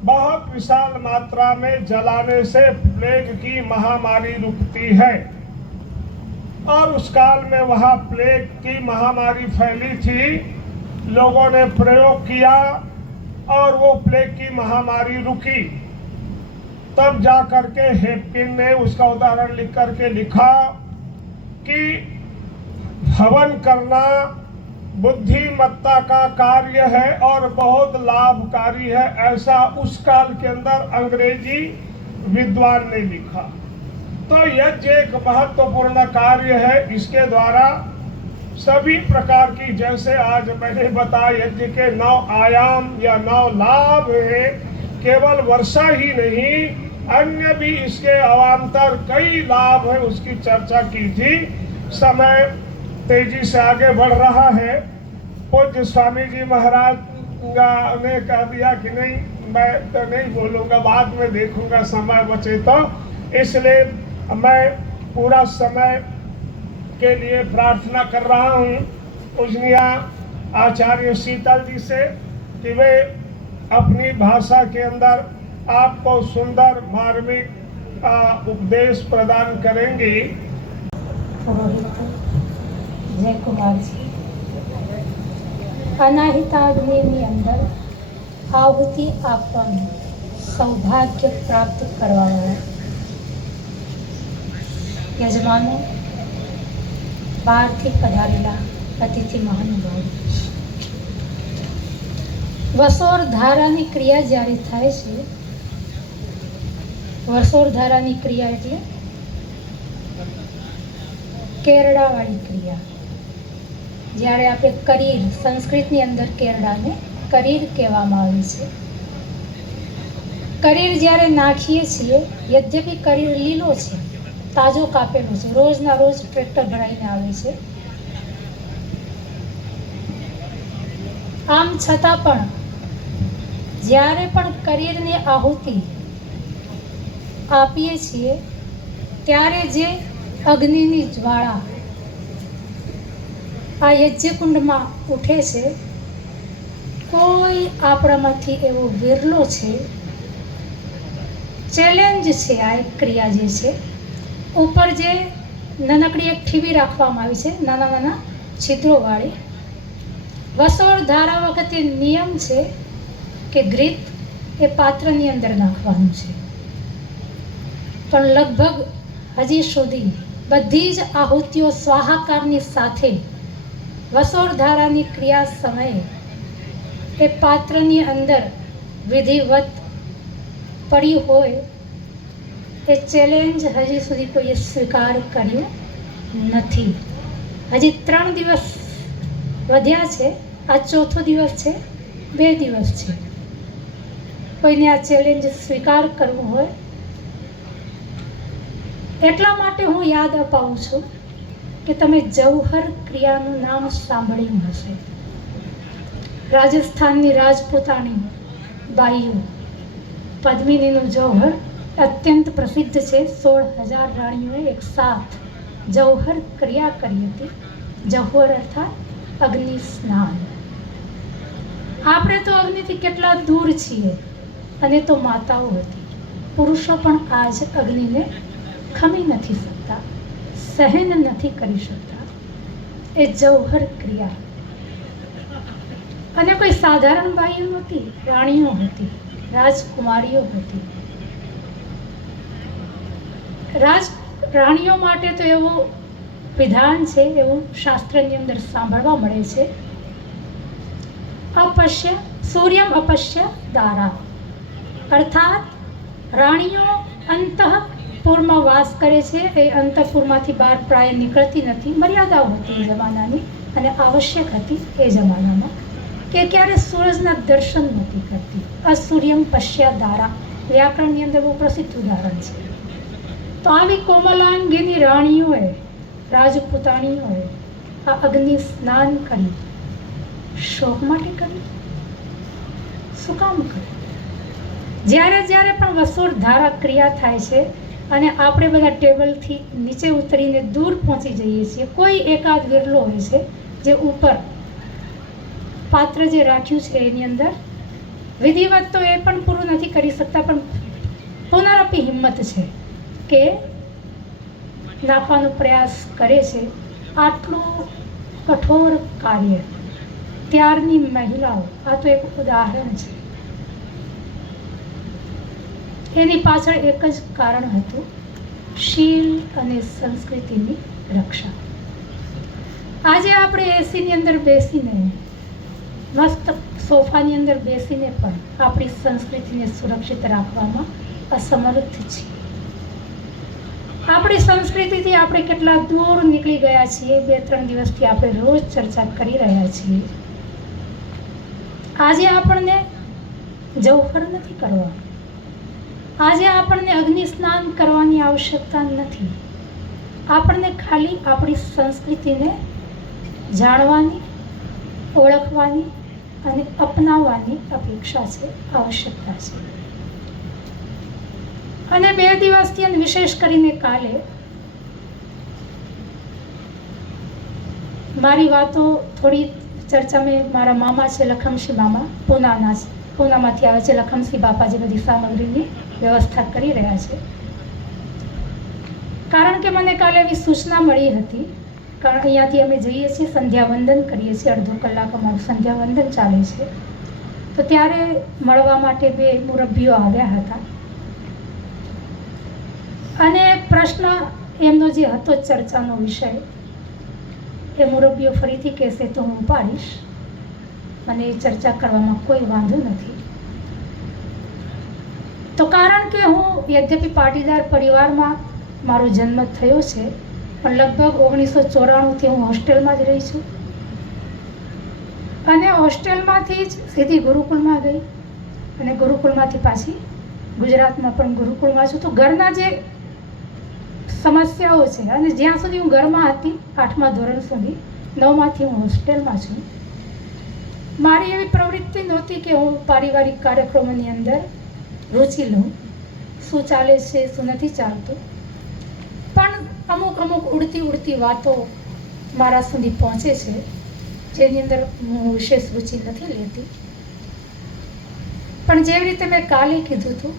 बहुत विशाल मात्रा में जलाने से प्लेग की महामारी रुकती है। और उस काल में वहाँ प्लेग की महामारी फैली थी, लोगों ने प्रयोग किया और वो प्लेग की महामारी रुकी। तब जा करके हेपकिन ने उसका उदाहरण लिख करके लिखा कि हवन करना बुद्धिमत्ता का कार्य है और बहुत लाभकारी है, ऐसा उस काल के अंदर अंग्रेजी विद्वान ने लिखा। तो यज्ञ एक महत्वपूर्ण कार्य है। इसके द्वारा सभी प्रकार की, जैसे आज मैंने बताया, यज्ञ के 9 आयाम या 9 लाभ हैं। केवल वर्षा ही नहीं, अन्य भी इसके अवान्तर कई लाभ है, उसकी चर्चा की थी। समय तेजी से आगे बढ़ रहा है। पूज्य स्वामी जी महाराज ने कह दिया कि नहीं, मैं तो नहीं बोलूँगा, बाद में देखूँगा, समय बचे तो। इसलिए मैं पूरा समय के लिए प्रार्थना कर रहा हूँ पूजनीय आचार्य शीतल जी से कि वे अपनी भाषा के अंदर आपको सुंदर मार्मिक उपदेश प्रदान करेंगी। पुरोहित जय कुमार जी, અનાહિતાગ્નિની અંદર આહુતિ આપવાનું સૌભાગ્ય પ્રાપ્ત કરવાવાળા યજમાનો, બહારથી પધારેલા અતિથિ મહાનુભાવો, વસોર ધારાની ક્રિયા જ્યારે થાય છે, વસોર ધારાની ક્રિયા એટલે કેરડાવાળી ક્રિયા। જ્યારે આપણે કરીર, સંસ્કૃતની અંદર કેરડાને કરીર કહેવામાં આવે છે। કરીર જ્યારે નાખીએ છીએ, યદ્યપિ કરીર લીલો છે, તાજો કાપેલો છે, રોજના રોજ ટ્રેક્ટર ભરાઈને આવે છે, આમ છતાં પણ જ્યારે પણ કરીરની આહુતિ આપીએ છીએ ત્યારે જે અગ્નિની જ્વાળા આ યજ્ઞકુંડમાં ઉઠે છે, કોઈ આપણામાંથી એવો વિરલો છે, ચેલેન્જ છે આ એક ક્રિયા જે છે। ઉપર જે નાનકડી એક ઠીવી રાખવામાં આવી છે, નાના નાના છિદ્રોવાળી। વસોળ ધારા વખતે નિયમ છે કે ઘૃત એ પાત્રની અંદર નાખવાનું છે, પણ લગભગ હજી સુધી બધી જ આહુતિઓ સ્વાહાકારની સાથે વસોર ધારાની ક્રિયા સમયે એ પાત્રની અંદર વિધિવત પડી હોય એ ચેલેન્જ હજી સુધી કોઈએ સ્વીકાર કર્યો નથી। હજી 3 દિવસ વધ્યા છે, આ ચોથો દિવસ છે, 2 દિવસ છે। કોઈને આ ચેલેન્જ સ્વીકાર કરવું હોય એટલા માટે હું યાદ અપાવું છું કે તમે જૌહર ક્રિયાનું નામ સાંભળ્યું હશે। રાજસ્થાનની રાજપૂતાણી બાઈઓ પદ્મિનીનું જૌહર અત્યંત પ્રસિદ્ધ છે। 16,000 રાણીઓએ એક સાથ જૌહર ક્રિયા કરી હતી। જૌહર અર્થાત અગ્નિ સ્નાન। આપણે તો અગ્નિથી કેટલા દૂર છીએ, અને તો માતાઓ હતી, પુરુષો પણ આ જ અગ્નિને ખમી નથી શકતા, સહન નથી કરી શકતા. એ જૌહર ક્રિયા. અને કોઈ સાધારણ બાઈઓ નહોતી, રાણીઓ હતી, રાજકુમારીઓ હતી. રાણીઓ માટે તો એવું વિધાન છે, એવું શાસ્ત્રની અંદર સાંભળવા મળે છે, અપશ્ય સૂર્યમ અપશ્ય દારા, અર્થાત રાણીઓ અંતઃપુરમાં વાસ કરે છે. એ અંતઃપુરમાંથી બહાર પ્રાય નીકળતી નથી. મર્યાદાઓ હતી એ જમાનાની અને આવશ્યક હતી એ જમાનામાં કે ક્યારે સૂરજના દર્શન નથી કરતી. અસૂર્યમ પશ્યા દારા વ્યાકરણની અંદર બહુ પ્રસિદ્ધ ઉદાહરણ છે. તો આવી કોમલાંગીની રાણીઓએ, રાજપૂતાણીઓએ આ અગ્નિ સ્નાન કરી શોક માટે કર્યું? શું કામ કર્યું? જ્યારે પણ વસોર ધારા ક્રિયા થાય છે અને આપણે બધા ટેબલથી નીચે ઉતરીને દૂર પહોંચી જઈએ છીએ, કોઈ એકાદ વિરલો હોય છે જે ઉપર પાત્ર જે રાખ્યું છે એની અંદર વિધિવત તો એ પણ પૂરું નથી કરી શકતા, પણ પુનરપી હિંમત છે કે નાખવાનો પ્રયાસ કરે છે. આટલું કઠોર કાર્ય ત્યારની મહિલાઓ, આ તો એક ઉદાહરણ છે. એની પાછળ એક જ કારણ હતું, શીલ અને સંસ્કૃતિની રક્ષા. આજે આપણે એસીની અંદર બેસીને, મસ્ત સોફાની અંદર બેસીને પણ આપણી સંસ્કૃતિને સુરક્ષિત રાખવામાં અસમર્થ છીએ. આપણી સંસ્કૃતિથી આપણે કેટલા દૂર નીકળી ગયા છીએ. 2-3 દિવસથી આપણે રોજ ચર્ચા કરી રહ્યા છીએ. આજે આપણને જૌહર નથી કરવા, આજે આપણને અગ્નિ સ્નાન કરવાની આવશ્યકતા નથી. આપણને ખાલી આપણી સંસ્કૃતિને જાણવાની, ઓળખવાની અને અપનાવવાની અપેક્ષા છે, આવશ્યકતા છે. અને 2 દિવસથી અને વિશેષ કરીને કાલે મારી વાતો થોડી ચર્ચા મેં, મારા મામા છે લખમસિંહ મામા, પૂનામાંથી આવે છે લખમસિંહ બાપા, જે બધી સામગ્રીની વ્યવસ્થા કરી રહ્યા છે. કારણ કે મને કાલે એવી સૂચના મળી હતી, કારણ અહીંયાથી અમે જઈએ છીએ, સંધ્યાવંદન કરીએ છીએ, અડધો કલાક અમારું સંધ્યાવંદન ચાલે છે. તો ત્યારે મળવા માટે 2 મુરબ્બીઓ આવ્યા હતા અને પ્રશ્ન એમનો જે હતો ચર્ચાનો વિષય, એ મુરબ્બીઓ ફરીથી કહેશે તો હું પાડીશ, મને એ ચર્ચા કરવામાં કોઈ વાંધો નથી. તો કારણ કે હું યદ્યપિ પાટીદાર પરિવારમાં મારો જન્મ થયો છે, પણ લગભગ 1994થી હું હોસ્ટેલમાં જ રહી છું અને હોસ્ટેલમાંથી જ સીધી ગુરુકુળમાં ગઈ અને ગુરુકુળમાંથી પાછી ગુજરાતમાં પણ ગુરુકુળમાં છું. તો ઘરના જે સમસ્યાઓ છે, અને જ્યાં સુધી હું ઘરમાં હતી 8મા ધોરણ સુધી, 9માંથી હું હોસ્ટેલમાં છું, મારી એવી પ્રવૃત્તિ નહોતી કે હું પારિવારિક કાર્યક્રમોની અંદર રુચિ લઉં, શું ચાલે છે શું નથી ચાલતું. પણ અમુક ઉડતી વાતો મારા સુધી પહોંચે છે, જેની અંદર હું વિશેષ રુચિ નથી લેતી. પણ જેવી રીતે મેં કાલે કીધું હતું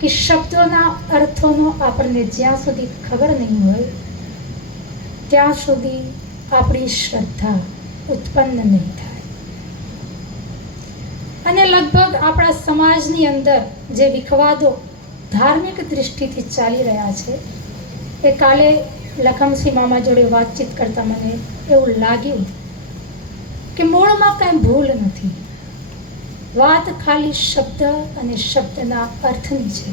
કે શબ્દોના અર્થોનો આપણને જ્યાં સુધી ખબર નહીં હોય ત્યાં સુધી આપણી શ્રદ્ધા ઉત્પન્ન નહીં થાય. અને લગભગ આપણા સમાજની અંદર જે વિખવાદો ધાર્મિક દૃષ્ટિથી ચાલી રહ્યા છે, એ કાલે લખમસિંહ મામા જોડે વાતચીત કરતા મને એવું લાગ્યું કે મૂળમાં કાંઈ ભૂલ નથી. વાત ખાલી શબ્દ અને શબ્દના અર્થની છે.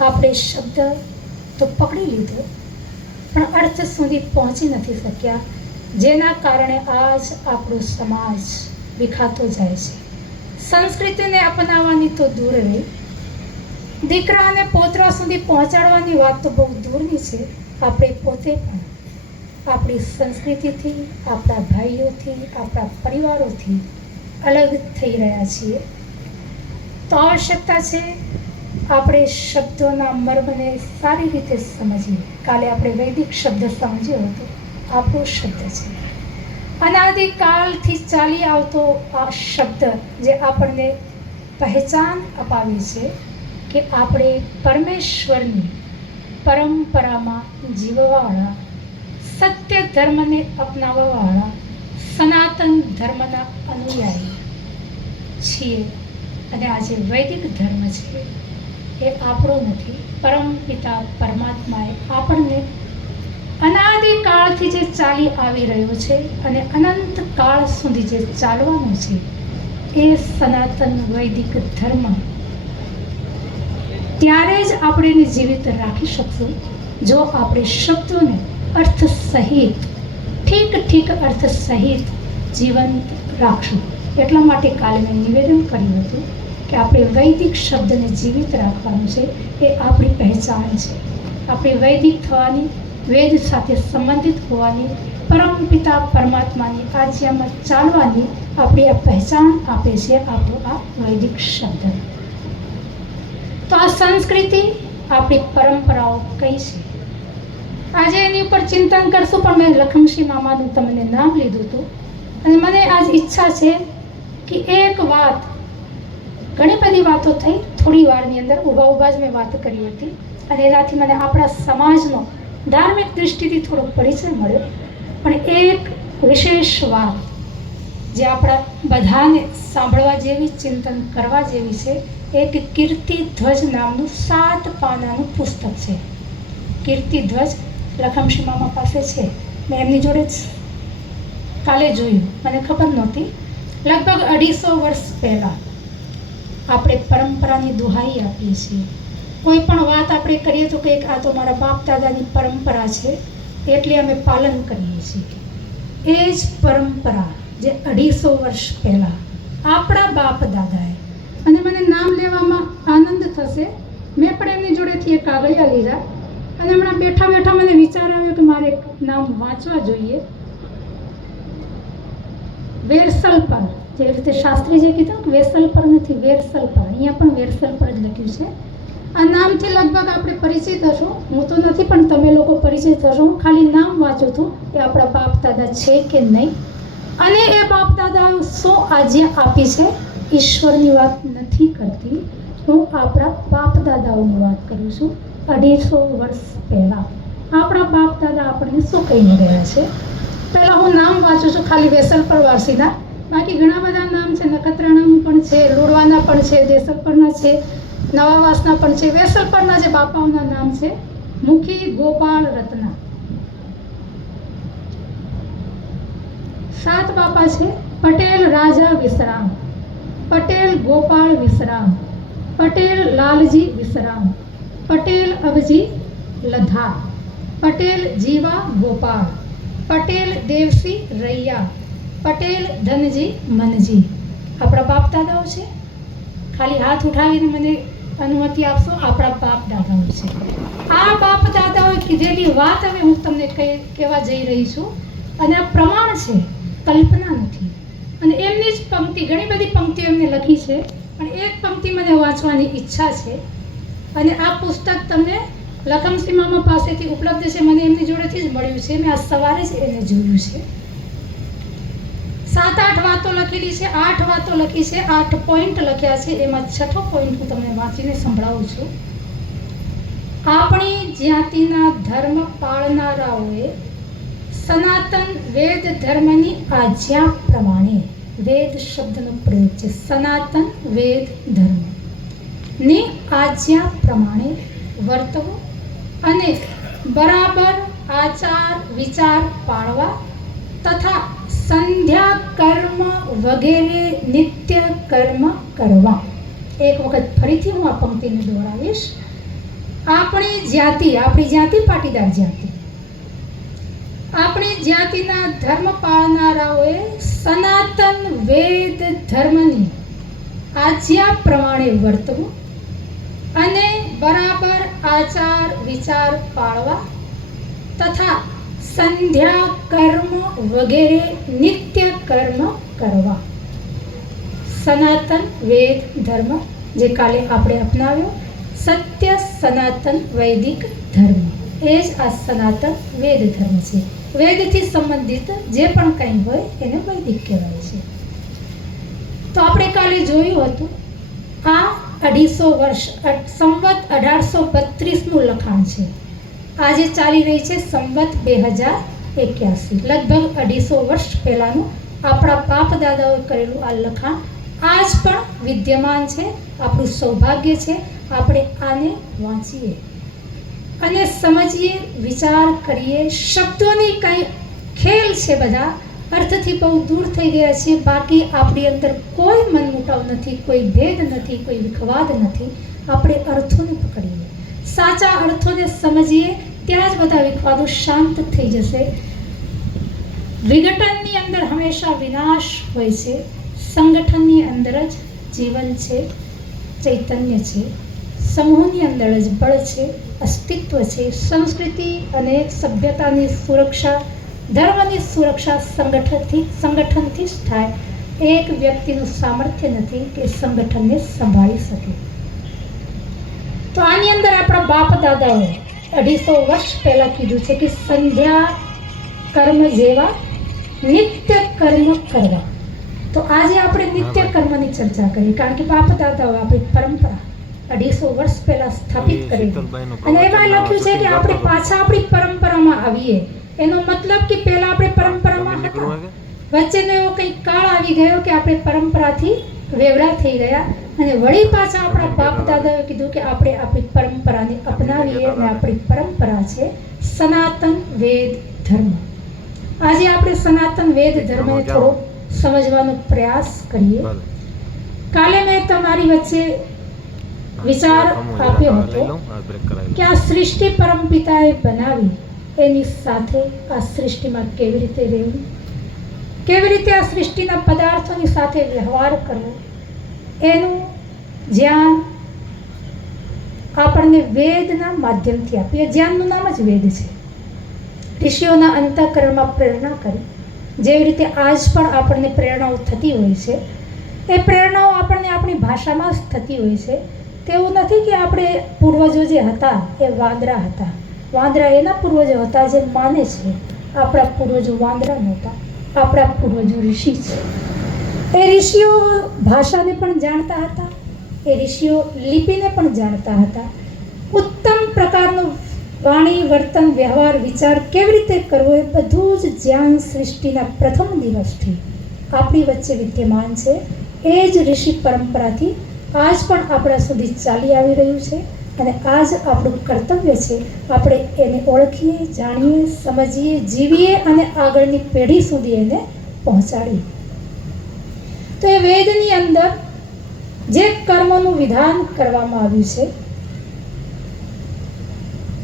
આપણે શબ્દ તો પકડી લીધો, પણ અર્થ સુધી પહોંચી નથી શક્યા, જેના કારણે આજ આપણો સમાજ વિખાતો જાય છે. સંસ્કૃતિને અપનાવવાની તો દૂર રહી, દીકરા અને પોતરા સુધી પહોંચાડવાની વાત તો બહુ દૂરની છે. આપણે પોતે પણ આપણી સંસ્કૃતિથી, આપણા ભાઈઓથી, આપણા પરિવારોથી અલગ થઈ રહ્યા છીએ. તો આવશ્યકતા છે આપણે શબ્દોના મર્મને સારી રીતે સમજીએ. કાલે આપણે વૈદિક શબ્દ સમજ્યો હતો, આપણો શબ્દ છે, અનાદિકાલથી ચાલી આવતો આ શબ્દ જે આપણને પહેચાન અપાવે છે કે આપણે પરમેશ્વરની પરંપરામાં જીવવાવાળા, સત્ય ધર્મને અપનાવવાવાળા સનાતન ધર્મના અનુયાયી છીએ. અને આ જે વૈદિક ધર્મ છે એ આપણો નથી. પરમપિતા પરમાત્માએ આપણને અનાદિકાળથી જે ચાલી આવી રહ્યો છે અને અનંત કાળ સુધી જે ચાલવાનું છે એ સનાતન વૈદિક ધર્મ ત્યારે જ આપણે એને જીવિત રાખી શકશું જો આપણે શબ્દોને અર્થ સહિત ઠીક અર્થ સહિત જીવંત રાખશું. એટલા માટે કાલે મેં નિવેદન કર્યું હતું કે આપણે વૈદિક શબ્દને જીવિત રાખવાનું છે. એ આપણી પહેચાન છે. આપણે વૈદિક થવાની, વેદ સાથે સંબંધિત હોવાની, પરમપિતા પરમાત્માની આજ્ઞામાં ચાલવાની આપણી આ પહેચાન આપે છે આપણો આ વૈદિક શબ્દ. તો આ સંસ્કૃતિ આપણી પરંપરાઓ કઈ છે આજે એની ઉપર ચિંતન કરશું. પણ મેં લખમશી મામાનું તમને નામ લીધું હતું અને મને આજ ઈચ્છા છે કે એક વાત, ઘણી બધી વાતો થઈ, થોડી વારની અંદર ઊભા જ મેં વાત કરી હતી અને એનાથી મને આપણા સમાજનો ધાર્મિક દૃષ્ટિથી થોડો પરિચય મળ્યો. પણ એક વિશેષ વાત જે આપણા બધાને સાંભળવા જેવી, ચિંતન કરવા જેવી છે, એક કીર્તિધ્વજ નામનું 7 પાનાનું પુસ્તક છે. કીર્તિધ્વજ લખમશી મામા પાસે છે. મેં એમની જોડે જ કાલે જોયું, મને ખબર નહોતી. લગભગ 250 વર્ષ પહેલાં આપણે પરંપરાની દુહાઈ આપીએ છીએ. કોઈ પણ વાત આપણે કરીએ તો કંઈક આ તો મારા બાપ દાદાની પરંપરા છે એટલે અમે પાલન કરીએ છીએ. એ જ પરંપરા જે 250 વર્ષ પહેલાં આપણા બાપ દાદાએ, અને મને નામ લેવામાં આનંદ થશે, મેં પણ એમની જોડેથી એક કાગળિયા લીધા અને હમણાં બેઠા બેઠા મને વિચાર આવ્યો કે મારે એક નામ વાંચવા જોઈએ. વેરસલ પર, જે રીતે શાસ્ત્રીજીએ કીધું કે વેસલ પર નથી, વેરસલ પર, અહીંયા પણ વેરસલ પર જ લખ્યું છે. આ નામથી લગભગ આપણે પરિચિત હશો. હું તો નથી પણ તમે લોકો પરિચિત હશો. હું ખાલી નામ વાંચું છું કે આપણા બાપ દાદા છે કે નહીં અને એ બાપ દાદાએ શું આજ્ઞા આપી છે. ઈશ્વરની વાત નથી કરતી, હું આપણા બાપ દાદાઓની વાત કરું છું. 250 વર્ષ પહેલાં આપણા બાપ દાદા આપણને શું કહીને ગયા છે. પહેલાં હું નામ વાંચું છું ખાલી વેસલ પર વાસીના. બાકી ઘણા બધા નામ છે. નખત્રાણાનું પણ છે, લુડવાના પણ છે, દેસલપરના છે, નવાવાસના પણ છે. વેસલપરના જે બાપાઓના નામ છે, મુખી ગોપાળ રત્ના. 7 બાપા છે. પટેલ રાજા વિશ્રામ, પટેલ ગોપાળ વિશ્રામ, પટેલ લાલજી વિશ્રામ, પટેલ અબજી લધા, પટેલ જીવા ગોપાળ, પટેલ દેવસી રૈયા, પટેલ ધનજી મનજી. આપણા બાપ દાદાઓ છે. ખાલી હાથ ઉઠાવીને મને અનુમતિ આપશો. આપણા બાપ દાદાઓ છે. આ બાપ દાદાઓએ કીધેલી વાત હવે હું તમને કહેવા જઈ રહી છું અને આ પ્રમાણ છે, કલ્પના નથી. અને એમની જ પંક્તિ, ઘણી બધી પંક્તિઓ એમને લખી છે પણ એક પંક્તિ મને વાંચવાની ઈચ્છા છે અને આ પુસ્તક તમને લખમશી મામા પાસેથી ઉપલબ્ધ છે. મને એમની જોડેથી જ મળ્યું છે. મેં આ સવારે જ એને જોયું છે. 7-8 વાતો લખેલી છે, 8 વાતો લખી છે, 8 પોઈન્ટ લખ્યા છે. એમાં 6થો પોઈન્ટ હું તમને વાંચીને સંભળાવું છું. આપણી જ્ઞાતિના ધર્મ પાળનારાઓએ સનાતન વેદ ધર્મની આજ્ઞા પ્રમાણે, વેદ શબ્દનો પ્રયોગ છે, સનાતન વેદ ધર્મ ની આજ્ઞા પ્રમાણે વર્તવું અને બરાબર આચાર વિચાર પાળવા તથા સંધ્યા કર્મ વગેરે નિત્ય કર્મ કરવા. એક વખત ફરીથી હું આ પંક્તિને દોહરાવીશ. આપણી જ્ઞાતિ પાટીદાર જ્ઞાતિ, આપણી જ્ઞાતિના ધર્મ પાળનારાઓએ સનાતન વેદ ધર્મની આજ્ઞા પ્રમાણે વર્તવું અને બરાબર આચાર વિચાર પાળવા તથા સંધ્યા કર્મ વગેરે નિત્ય કર્મ કરવા. સનાતન વેદ ધર્મ જે કાલે આપણે અપનાવ્યો, સત્ય સનાતન વૈદિક ધર્મ, એ જ આ સનાતન વેદ ધર્મ છે. વેદથી સંબંધિત જે પણ કંઈ હોય એને વૈદિક કહેવાય છે. તો આપણે કાલે જોયું હતું આ 250 વર્ષ સંવત 1832નું લખાણ છે. આજે ચાલી રહી છે સંવત 2081, લગભગ 250 વર્ષ પહેલાનું આપણા બાપ દાદાઓએ કરેલું આ લખાણ આજ પણ વિદ્યમાન છે. આપણું સૌભાગ્ય છે આપણે આને વાંચીએ અને સમજીએ, વિચાર કરીએ. શબ્દોની કંઈ ખેલ છે, બધા અર્થથી બહુ દૂર થઈ ગયા છે. બાકી આપણી અંદર કોઈ મનમુટાવ નથી, કોઈ ભેદ નથી, કોઈ વિખવાદ નથી. આપણે અર્થોને પકડીએ, સાચા અર્થોને સમજીએ, ત્યાં જ બધા વિખવાદો શાંત થઈ જશે. વિઘટનની અંદર હંમેશા વિનાશ હોય છે, સંગઠનની અંદર જ જીવન છે, ચૈતન્ય છે. સમૂહની અંદર જ બળ છે, અસ્તિત્વ છે. સંસ્કૃતિ અને સભ્યતાની સુરક્ષા, ધર્મની સુરક્ષા સંગઠનથી જ થાય. એક વ્યક્તિનું સામર્થ્ય નથી કે સંગઠનને સંભાળી શકે. તો આની અંદર આપણા બાપ દાદાઓએ 250 વર્ષ પહેલા કીધું છે કે સંધ્યા કર્મ જેવા નિત્ય કર્મ કરવા. તો આજે આપણે નિત્ય કર્મની ચર્ચા કરીએ, કારણ કે બાપ દાદાઓ આપણી પરંપરા 250 વર્ષ પહેલા સ્થાપિત કરી અને એમાં લખ્યું છે કે આપણે પાછા આપણી પરંપરામાં આવીએ. એનો મતલબ કે પહેલા આપણે પરંપરામાં હતા, વચ્ચેનો એવો કંઈક કાળ આવી ગયો કે આપણે પરંપરાથી વેગળા થઈ ગયા અને વળી પાછા આપણા બાપ દાદાએ કીધું કે આપણે આપણી પરંપરાને અપનાવીએ અને આપણી પરંપરા છે સનાતન વેદ ધર્મ. આજે આપણે સનાતન વેદ ધર્મને થોડો સમજવાનો પ્રયાસ કરીએ. કાલે મેં તમારી વચ્ચે વિચાર આપ્યો હતો કે આ સૃષ્ટિ પરમપિતાએ બનાવી, એની સાથે આ સૃષ્ટિમાં કેવી રીતે રહેવું, કેવી રીતે આ સૃષ્ટિના પદાર્થોની સાથે વ્યવહાર કરવો, એનું જ્ઞાન આપણને વેદના માધ્યમથી આપીએ. જ્ઞાનનું નામ જ વેદ છે. ઋષિઓના અંતઃકરણમાં પ્રેરણા કરી, જેવી રીતે આજ પણ આપણને પ્રેરણાઓ થતી હોય છે, એ પ્રેરણાઓ આપણને આપણી ભાષામાં જ થતી હોય છે. તેવું નથી કે આપણે પૂર્વજો જે હતા એ વાંદરા હતા. વાંદરા એના પૂર્વજો હતા જે માને છે. આપણા પૂર્વજો વાંદરા નહોતા, આપણા પૂર્વજો ઋષિ છે. એ ઋષિઓ ભાષાને પણ જાણતા હતા, એ ઋષિઓ લિપિને પણ જાણતા હતા. ઉત્તમ પ્રકારનું વાણી, વર્તન, વ્યવહાર, વિચાર કેવી રીતે કરવો એ બધું જ જ્ઞાન સૃષ્ટિના પ્રથમ દિવસથી આપણી વચ્ચે વિદ્યમાન છે. એ જ ઋષિ પરંપરાથી આજ પણ આપણા સુધી ચાલી આવી રહ્યું છે અને આજ આપણું કર્તવ્ય છે આપણે એને ઓળખીએ, જાણીએ, સમજીએ, જીવીએ અને આગળની પેઢી સુધી એને પહોંચાડીએ. તો એ વેદની અંદર જે કર્મનું વિધાન કરવામાં આવ્યું છે,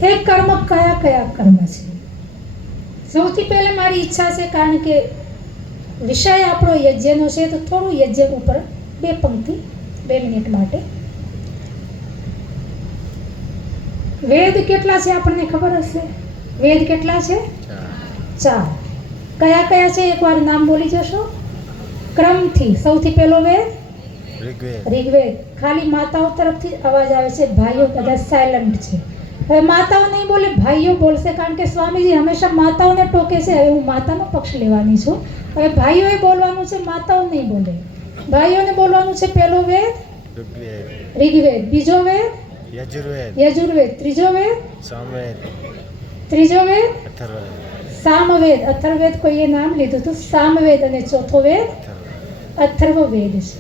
એ કર્મ કયા કયા કર્મ છે? સૌથી પહેલા મારી ઈચ્છા છે, કારણ કે વિષય આપણો યજ્ઞનો છે, તો થોડું યજ્ઞ ઉપર 2 પંક્તિ 2 મિનિટ માટે. વેદ કેટલા છે આપણને ખબર હશે? વેદ કેટલા છે? 4. કયા કયા છે એકવાર નામ બોલી જશો ક્રમથી? સૌથી પહેલો વેદ ઋગ્વેદ. ખાલી માતાઓ તરફથી અવાજ આવે છે, ભાઈઓ બધા સાયલન્ટ છે. હવે માતાઓ નહીં બોલે, ભાઈઓ બોલશે, કારણ કે સ્વામીજી હંમેશા માતાઓને ટોકે છે. હવે હું માતાનો પક્ષ લેવાની છું. હવે ભાઈઓએ બોલવાનું છે, માતાઓ નહીં બોલે. ભાઈઓને બોલવાનું છે પહેલો વેદ ઋગ્વેદ, બીજો વેદ યજુર્વેદ, ત્રીજો વેદ સામવેદ, અથર્વવેદ કોઈએ નામ લીધું હતું, સામવેદ, અને ચોથો વેદ અથર્વવેદ છે.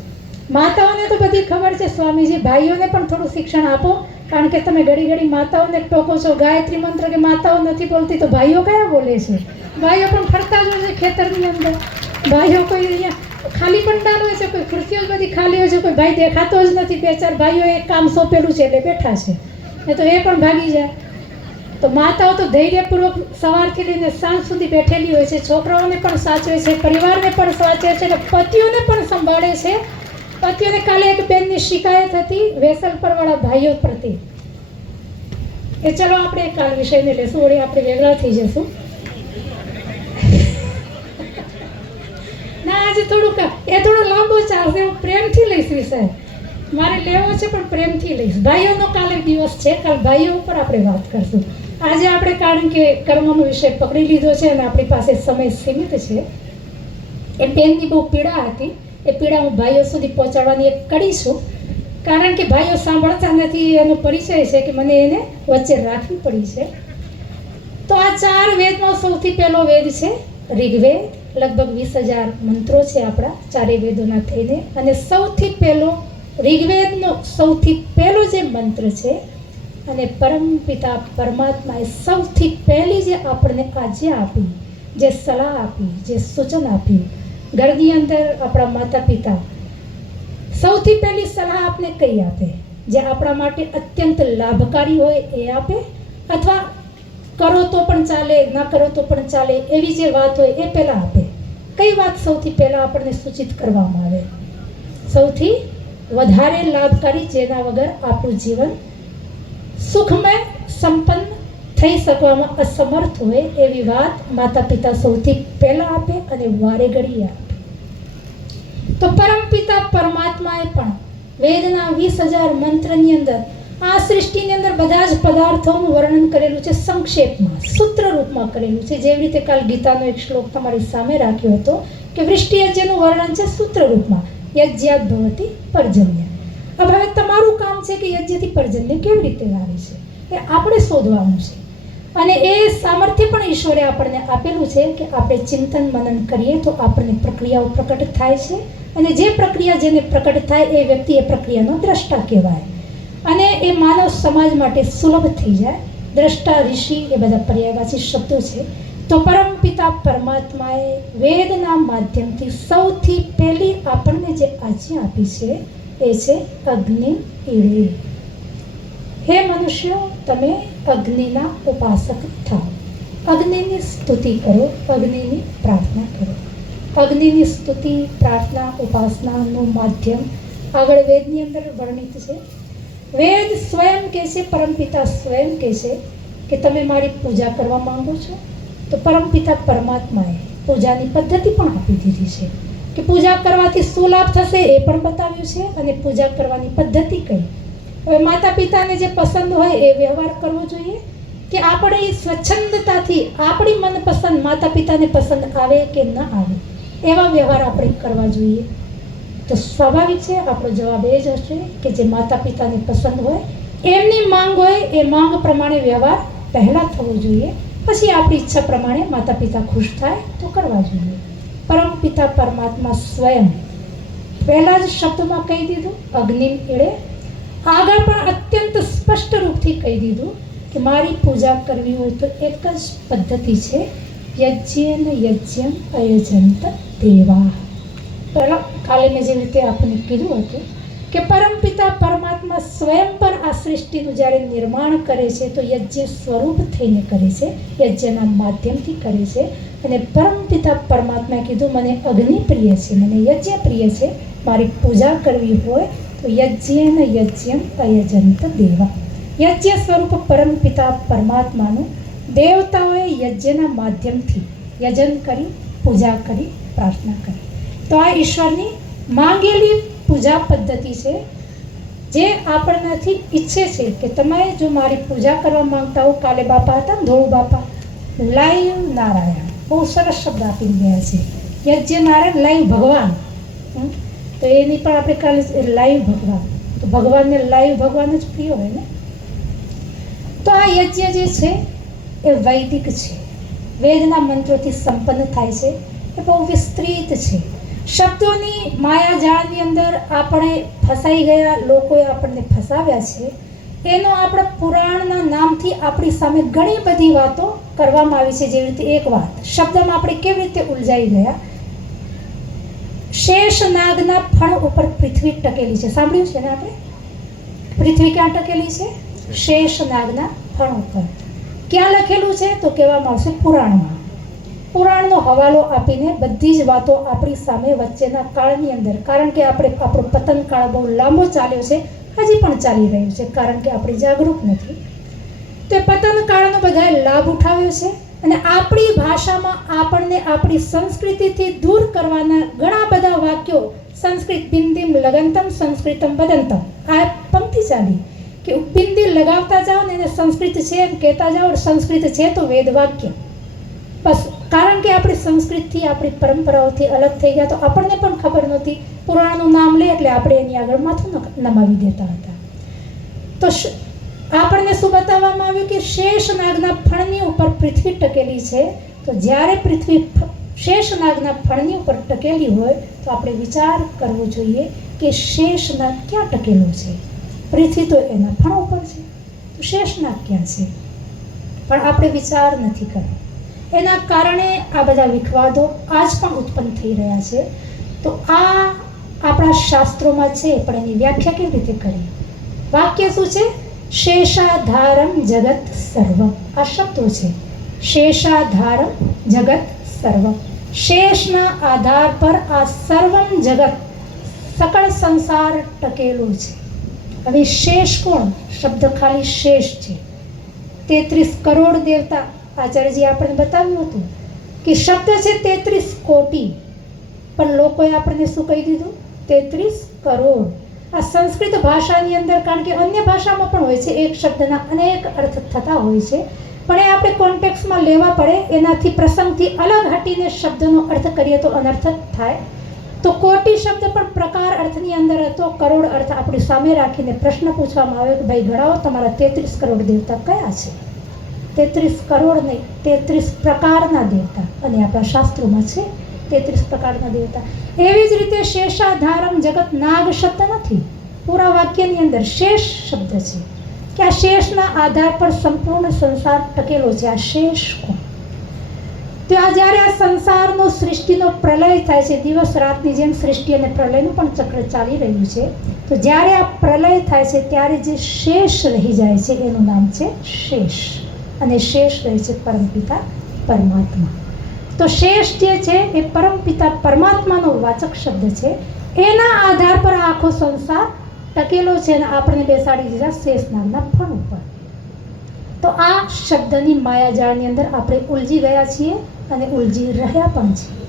માતાઓને તો બધી ખબર છે સ્વામીજી, ભાઈઓને પણ થોડું શિક્ષણ આપો, કારણ કે તમે ઘડી ઘડી માતાઓને ટોકો છો. ગાયત્રી મંત્ર કે માતાઓ નથી બોલતી તો ભાઈઓ કયા બોલે છે? ભાઈઓ પણ ફરતા જ હોય છે ખેતરની અંદર. ભાઈઓ કોઈ અહીંયા ખાલી પંડાલ હોય છે, કોઈ ખુરશીઓ બધી ખાલી હોય છે, કોઈ ભાઈ દેખાતો જ નથી. 2-4 ભાઈઓ એક કામ સોંપેલું છે એટલે બેઠા છે, એ તો એ પણ ભાગી જાય. તો માતાઓ તો ધૈર્યપૂર્વક સવારથી લઈને સાંજ સુધી બેઠેલી હોય છે. છોકરાઓને પણ સાચવે છે, પરિવારને પણ સાચવે છે અને પતિઓને પણ સંભાળે છે. પતિઓને કાલે એક બેનની શિકાયત હતી વેસલપરવાળા ભાઈઓ પ્રત્યે. એ ચલો આપણે કાલ વિષયને લેશું, વળી આપણે વેગળા થઈ જશું. ના, આજે થોડુંક એ થોડો લાંબો ચાલશે, હું પ્રેમથી લઈશ વિષય. મારે લેવો છે પણ પ્રેમથી લઈશ. ભાઈઓનો કાલે દિવસ છે, કાલ ભાઈઓ ઉપર આપણે વાત કરશું. આજે આપણે કારણ કે કર્મનો વિષય પકડી લીધો છે અને આપણી પાસે સમય સીમિત છે. એ બેનની બહુ પીડા હતી, એ પીડા હું ભાઈઓ સુધી પહોંચાડવાની એક કડી છું, કારણ કે ભાઈઓ સાંભળતા નથી એનો પરિચય છે કે મને એને વચ્ચે રાખવી પડી છે. તો આ 4 વેદમાં સૌથી પહેલો વેદ છે ઋગ્વેદ. લગભગ 20,000 મંત્રો છે આપણા ચારે વેદોના થઈને. અને સૌથી પહેલો ઋગ્વેદનો સૌથી પહેલો જે મંત્ર છે અને પરમપિતા પરમાત્માએ સૌથી પહેલી જે આપણને આજ્ઞા આપી, જે સલાહ આપી, જે સૂચન આપ્યું, ઘરની અંદર આપણા માતા પિતા સૌથી પહેલી સલાહ આપને કઈ આપે? જે આપણા માટે અત્યંત લાભકારી હોય એ આપે, અથવા કરો તો પણ ચાલે, ના કરો તો પણ ચાલે એવી જે વાત હોય એ પહેલા આપે? કઈ વાત સૌથી પહેલા આપણને સૂચિત કરવામાં આવે? સૌથી વધારે લાભકારી, જેના વગર આપણું જીવન સુખમય સંપન્ન થઈ શકવામાં અસમર્થ હોય એવી વાત માતા પિતા સૌથી પહેલા આપે અને વારે ઘડીએ આપે. તો પરમપિતા પરમાત્માએ પણ વેદના 20,000 મંત્રની અંદર આ સૃષ્ટિની અંદર બધા જ પદાર્થોનું વર્ણન કરેલું છે, સંક્ષેપમાં, સૂત્ર રૂપમાં કરેલું છે. જેવી રીતે કાલ ગીતાનો એક શ્લોક તમારી સામે રાખ્યો હતો કે વૃષ્ટિ યજ્ઞનું વર્ણન છે સૂત્ર રૂપમાં, યજ્ઞાત ભવતિ પર્જન્ય. હવે તમારું કામ છે કે યજ્ઞથી પર્જન્ય કેવી રીતે આવે છે એ આપણે શોધવાનું છે. અને એ સામર્થ્ય પણ ઈશ્વરે આપણને આપેલું છે કે આપણે ચિંતન મનન કરીએ તો આપણને પ્રક્રિયાઓ પ્રકટ થાય છે. અને જે પ્રક્રિયા જેને પ્રકટ થાય એ વ્યક્તિ એ પ્રક્રિયાનો દ્રષ્ટા કહેવાય. અને એ માનવ સમાજ માટે સુલભ થઈ જાય. દ્રષ્ટા, ઋષિ એ બધા પર્યાયવાચી શબ્દો છે. તો પરમપિતા પરમાત્માએ વેદના માધ્યમથી સૌથી પહેલી આપણને જે આજ્ઞા આપી છે એ છે અગ્નિ ઈળે. હે મનુષ્યો, તમે અગ્નિના ઉપાસક થાઓ, અગ્નિની સ્તુતિ કરો, અગ્નિની પ્રાર્થના કરો. અગ્નિની સ્તુતિ, પ્રાર્થના, ઉપાસનાનું માધ્યમ આગળ વેદની અંદર વર્ણિત છે. વેદ સ્વયં કહે છે, પરમપિતા સ્વયં કહે છે કે તમે મારી પૂજા કરવા માંગો છો તો પરમપિતા પરમાત્માએ પૂજાની પદ્ધતિ પણ આપી દીધી છે કે પૂજા કરવાથી શું લાભ થશે એ પણ બતાવ્યું છે અને પૂજા કરવાની પદ્ધતિ કઈ. હવે માતા પિતાને જે પસંદ હોય એ વ્યવહાર કરવો જોઈએ કે આપણે સ્વચ્છંદતાથી આપણી મનપસંદ માતા પિતાને પસંદ આવે કે ન આવે એવા વ્યવહાર આપણે કરવા જોઈએ. તો સ્વાભાવિક છે આપણો જવાબ એ જ હશે કે જે માતા પિતાને પસંદ હોય, એમની માંગ હોય એ માંગ પ્રમાણે વ્યવહાર પહેલાં થવો જોઈએ, પછી આપણી ઈચ્છા પ્રમાણે માતા પિતા ખુશ થાય તો કરવા જોઈએ. પરમપિતા પરમાત્મા સ્વયં પહેલા જ શબ્દમાં કહી દીધું અગ્નિ ઈળે. આગળ પણ અત્યંત સ્પષ્ટ રૂપથી કહી દીધું કે મારી પૂજા કરવી હોય તો એક જ પદ્ધતિ છે, યજ્ઞેન યજ્ઞમ અયજંત દેવા. પહેલાં કાલે મેં જેવી રીતે આપણને કીધું હતું કે પરમપિતા પરમાત્મા સ્વયં પર આ સૃષ્ટિનું જ્યારે નિર્માણ કરે છે તો યજ્ઞ સ્વરૂપ થઈને કરે છે, યજ્ઞના માધ્યમથી કરે છે. અને પરમપિતા પરમાત્માએ કીધું મને અગ્નિ પ્રિય છે, મને યજ્ઞ પ્રિય છે, મારી પૂજા કરવી હોય તો યજ્ઞેન યજ્ઞમ અયજંત દેવા. યજ્ઞ સ્વરૂપ પરમપિતા પરમાત્માનું દેવતાઓએ યજ્ઞના માધ્યમથી યજન કરી, પૂજા કરી, પ્રાર્થના કરી. તો આ ઈશ્વરની માંગેલી પૂજા પદ્ધતિ છે જે આપણનાથી ઈચ્છે છે કે તમે જો મારી પૂજા કરવા માંગતા હો. કાલે બાપા હતા ને ધોળુ બાપા, લાઈવ નારાયણ, બહુ સરસ શબ્દ આપીને ગયા છે. યજ્ઞ નારાયણ, લાઈવ ભગવાન. તો એની પણ આપણે કાલે લાઈવ ભગવાન, તો ભગવાનને લાઈવ ભગવાન જ પ્રિય હોય ને. તો આ યજ્ઞ જે છે એ વૈદિક છે, વેદના મંત્રોથી સંપન્ન થાય છે, એ બહુ વિસ્તૃત છે. શબ્દોની માયાજાળની અંદર આપણે ફસાઈ ગયા, લોકોએ આપણને ફસાવ્યા છે. એનો આપણે પુરાણના નામથી આપણી સામે ઘણી બધી વાતો કરવામાં આવી છે. જેવી રીતે એક વાત શબ્દમાં આપણે કેવી રીતે ઉલઝાઈ ગયા. શેષ નાગના ફણ ઉપર પૃથ્વી ટકેલી છે, સાંભળ્યું છે ને આપણે? પૃથ્વી ક્યાં ટકેલી છે? શેષ નાગના ફણ ઉપર. ક્યાં લખેલું છે તો કહેવામાં આવશે પુરાણમાં. પુરાણનો હવાલો આપીને બધી જ વાતો આપણી સામે વચ્ચેના કાળની અંદર, કારણ કે આપણો પતન કાળ બહુ લાંબો ચાલ્યો છે, હજી પણ ચાલી રહ્યું છે, કારણ કે આપણે જાગૃત નથી. તો એ પતન કાળનો બધાએ લાભ ઉઠાવ્યો છે અને આપણી ભાષામાં આપણને આપણી સંસ્કૃતિથી દૂર કરવાના ઘણા બધા વાક્યો, સંસ્કૃત બિંદિમ લગંતમ સંસ્કૃતમ વદંતમ, આ પંક્તિ ચાલી કે બિંદી લગાવતા જાઓ ને એને સંસ્કૃત છે એમ કહેતા જાઓ, સંસ્કૃત છે તો વેદ વાક્ય. બસ કારણ કે આપણી સંસ્કૃતથી, આપણી પરંપરાઓથી અલગ થઈ ગયા તો આપણને પણ ખબર નહોતી. પુરાણનું નામ લે એટલે આપણે એની આગળ માથું નમાવી દેતા હતા. તો આપણને શું બતાવવામાં આવ્યું કે શેષનાગના ફળની ઉપર પૃથ્વી ટકેલી છે. તો જ્યારે પૃથ્વી શેષનાગના ફળની ઉપર ટકેલી હોય તો આપણે વિચાર કરવો જોઈએ કે શેષનાગ ક્યાં ટકેલો છે. પૃથ્વી તો એના ફળ ઉપર છે, તો શેષનાગ ક્યાં છે? પણ આપણે વિચાર નથી કર્યો. એના કારણે આ બધા વિખવાદો આજ પણ ઉત્પન્ન થઈ રહ્યા છે. તો આ આપણા શાસ્ત્રોમાં છે, પણ એની વ્યાખ્યા કેવી રીતે કરીએ? વાક્ય શું છે? શેષાધારમ જગત સર્વમ. આ શબ્દો છે, શેષાધારમ જગત સર્વમ. શેષના આધાર પર આ સર્વમ જગત, સકળ સંસાર ટકેલો છે. હવે શેષ કોણ? શબ્દ ખાલી શેષ છે. 33 કરોડ દેવતા, આચાર્યજી આપણને બતાવ્યું હતું કે શબ્દ છે 33 કોટી, પણ લોકોએ આપણને શું કહી દીધું? 33 કરોડ. આ સંસ્કૃત ભાષાની અંદર, કારણ કે અન્ય ભાષામાં પણ હોય છે, એક શબ્દના અનેક અર્થ થતા હોય છે, પણ એ આપણે કોન્ટેક્સ્ટમાં લેવા પડે. એનાથી પ્રસંગથી અલગ હટીને શબ્દનો અર્થ કરીએ તો અનર્થ થાય. તો કોટી શબ્દ પણ પ્રકાર અર્થની અંદર હતો. કરોડ અર્થ આપણી સામે રાખીને પ્રશ્ન પૂછવામાં આવ્યો કે ભાઈ ગણાવો તમારા 33 કરોડ દેવતા કયા છે? 33 કરોડ નહીં, 33 પ્રકારના દેવતા. અને આપણા શાસ્ત્રોમાં છે 33 પ્રકારના દેવતા. એવી જ રીતે શેષાધારમ જગત, નાગ શબ્દ નથી, પૂરા વાક્યની અંદર શેષ શબ્દ છે કે આ શેષના આધાર પર સંપૂર્ણ સંસાર ટકેલો છે. આ શેષ કોણ? તો આ જ્યારે આ સંસારનો સૃષ્ટિનો પ્રલય થાય છે, દિવસ રાતની જેમ સૃષ્ટિ અને પ્રલયનું પણ ચક્ર ચાલી રહ્યું છે, તો જ્યારે આ પ્રલય થાય છે ત્યારે જે શેષ રહી જાય છે એનું નામ છે શેષ. અને શેષ રહે છે પરમપિતા પરમાત્મા. તો શેષ જે છે એ પરમપિતા પરમાત્માનો વાચક શબ્દ છે. એના આધાર પર આખો સંસાર ટકેલો છે અને આપણને બેસાડી દીધા શેષનાગના ફળ ઉપર. તો આ શબ્દની માયાજાળની અંદર આપણે ઉલજી ગયા છીએ અને ઉલજી રહ્યા પણ છીએ.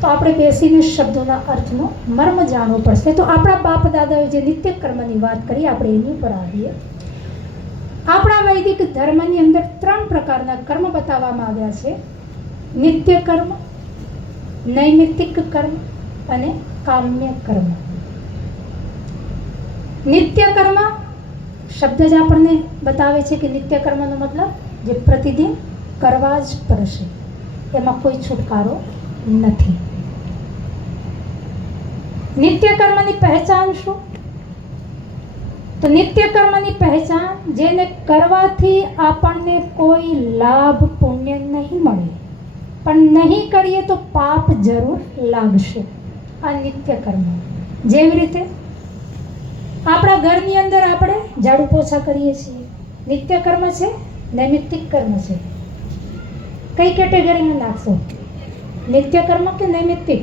તો આપણે બેસીને શબ્દોના અર્થનો મર્મ જાણવો પડશે. તો આપણા બાપ દાદાએ જે નિત્ય કર્મની વાત કરી, આપણે એની ઉપર આવીએ. આપણા વૈદિક ધર્મની અંદર 3 પ્રકારના કર્મ બતાવવામાં આવ્યા છે: નિત્ય કર્મ, નૈમિત્તિક કર્મ અને કામ્ય કર્મ. નિત્ય કર્મ શબ્દ જ આપણને બતાવે છે કે નિત્ય કર્મનો મતલબ જે પ્રતિદિન કરવા જ પડશે, એમાં કોઈ છુટકારો નથી. નિત્ય કર્મની પહેચાન શું? તો નિત્ય કર્મની પહેચાન જેને કરવાથી આપણને કોઈ લાભ પુણ્ય નહીં મળે, પણ નહીં કરીએ તો પાપ જરૂર લાગશે. આ નિત્ય કર્મ. જેવી રીતે આપણા ઘરની અંદર આપણે ઝાડુ પોછા કરીએ છીએ, નિત્ય કર્મ છે, નૈમિત્તિક કર્મ છે. કઈ કેટેગરીમાં નાખશો? નિત્ય કર્મ કે નૈમિત્તિક?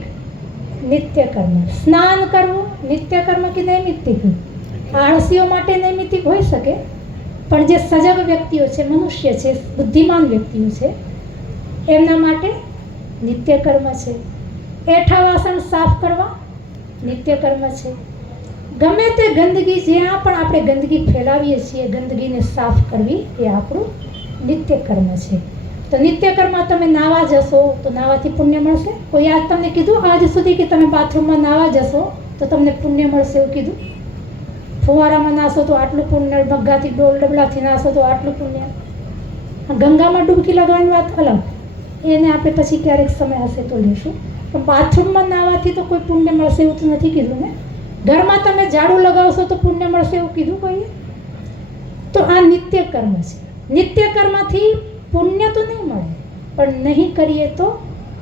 નિત્ય કર્મ. સ્નાન કરવું નિત્ય કર્મ કે નૈમિત્તિક? આળસીઓ માટે નૈમિત્તિક હોઈ શકે, પણ જે સજગ વ્યક્તિઓ છે, મનુષ્ય છે, બુદ્ધિમાન વ્યક્તિઓ છે, એમના માટે નિત્ય કર્મ છે. એઠા વાસણ સાફ કરવા નિત્ય કર્મ છે. ગમે તે ગંદકી, જ્યાં પણ આપણે ગંદકી ફેલાવીએ છીએ, ગંદકીને સાફ કરવી એ આપણું નિત્ય કર્મ છે. તો નિત્ય કર્મ તમે નાવા જશો તો નાવાથી પુણ્ય મળશે? કોઈ આજ તમને કીધું આજ સુધી કે તમે બાથરૂમમાં નાવા જશો તો તમને પુણ્ય મળશે એવું કીધું? ફુવારામાં નાશો તો આટલું પુણ્ય, મગ્ગાથી ડોલ ડબલાથી નાશો તો આટલું પુણ્ય. ગંગામાં ડૂબકી લગાવવાની વાત અલગ, એને આપણે પછી ક્યારેક સમય હશે તો લેશું. પણ બાથરૂમમાં નાવાથી તો કોઈ પુણ્ય મળશે એવું તો નથી કીધું ને. ઘરમાં તમે ઝાડુ લગાવશો તો પુણ્ય મળશે એવું કીધું કોઈએ? તો આ નિત્ય કર્મ છે. નિત્ય કર્મથી પુણ્ય તો નહીં મળે, પણ નહીં કરીએ તો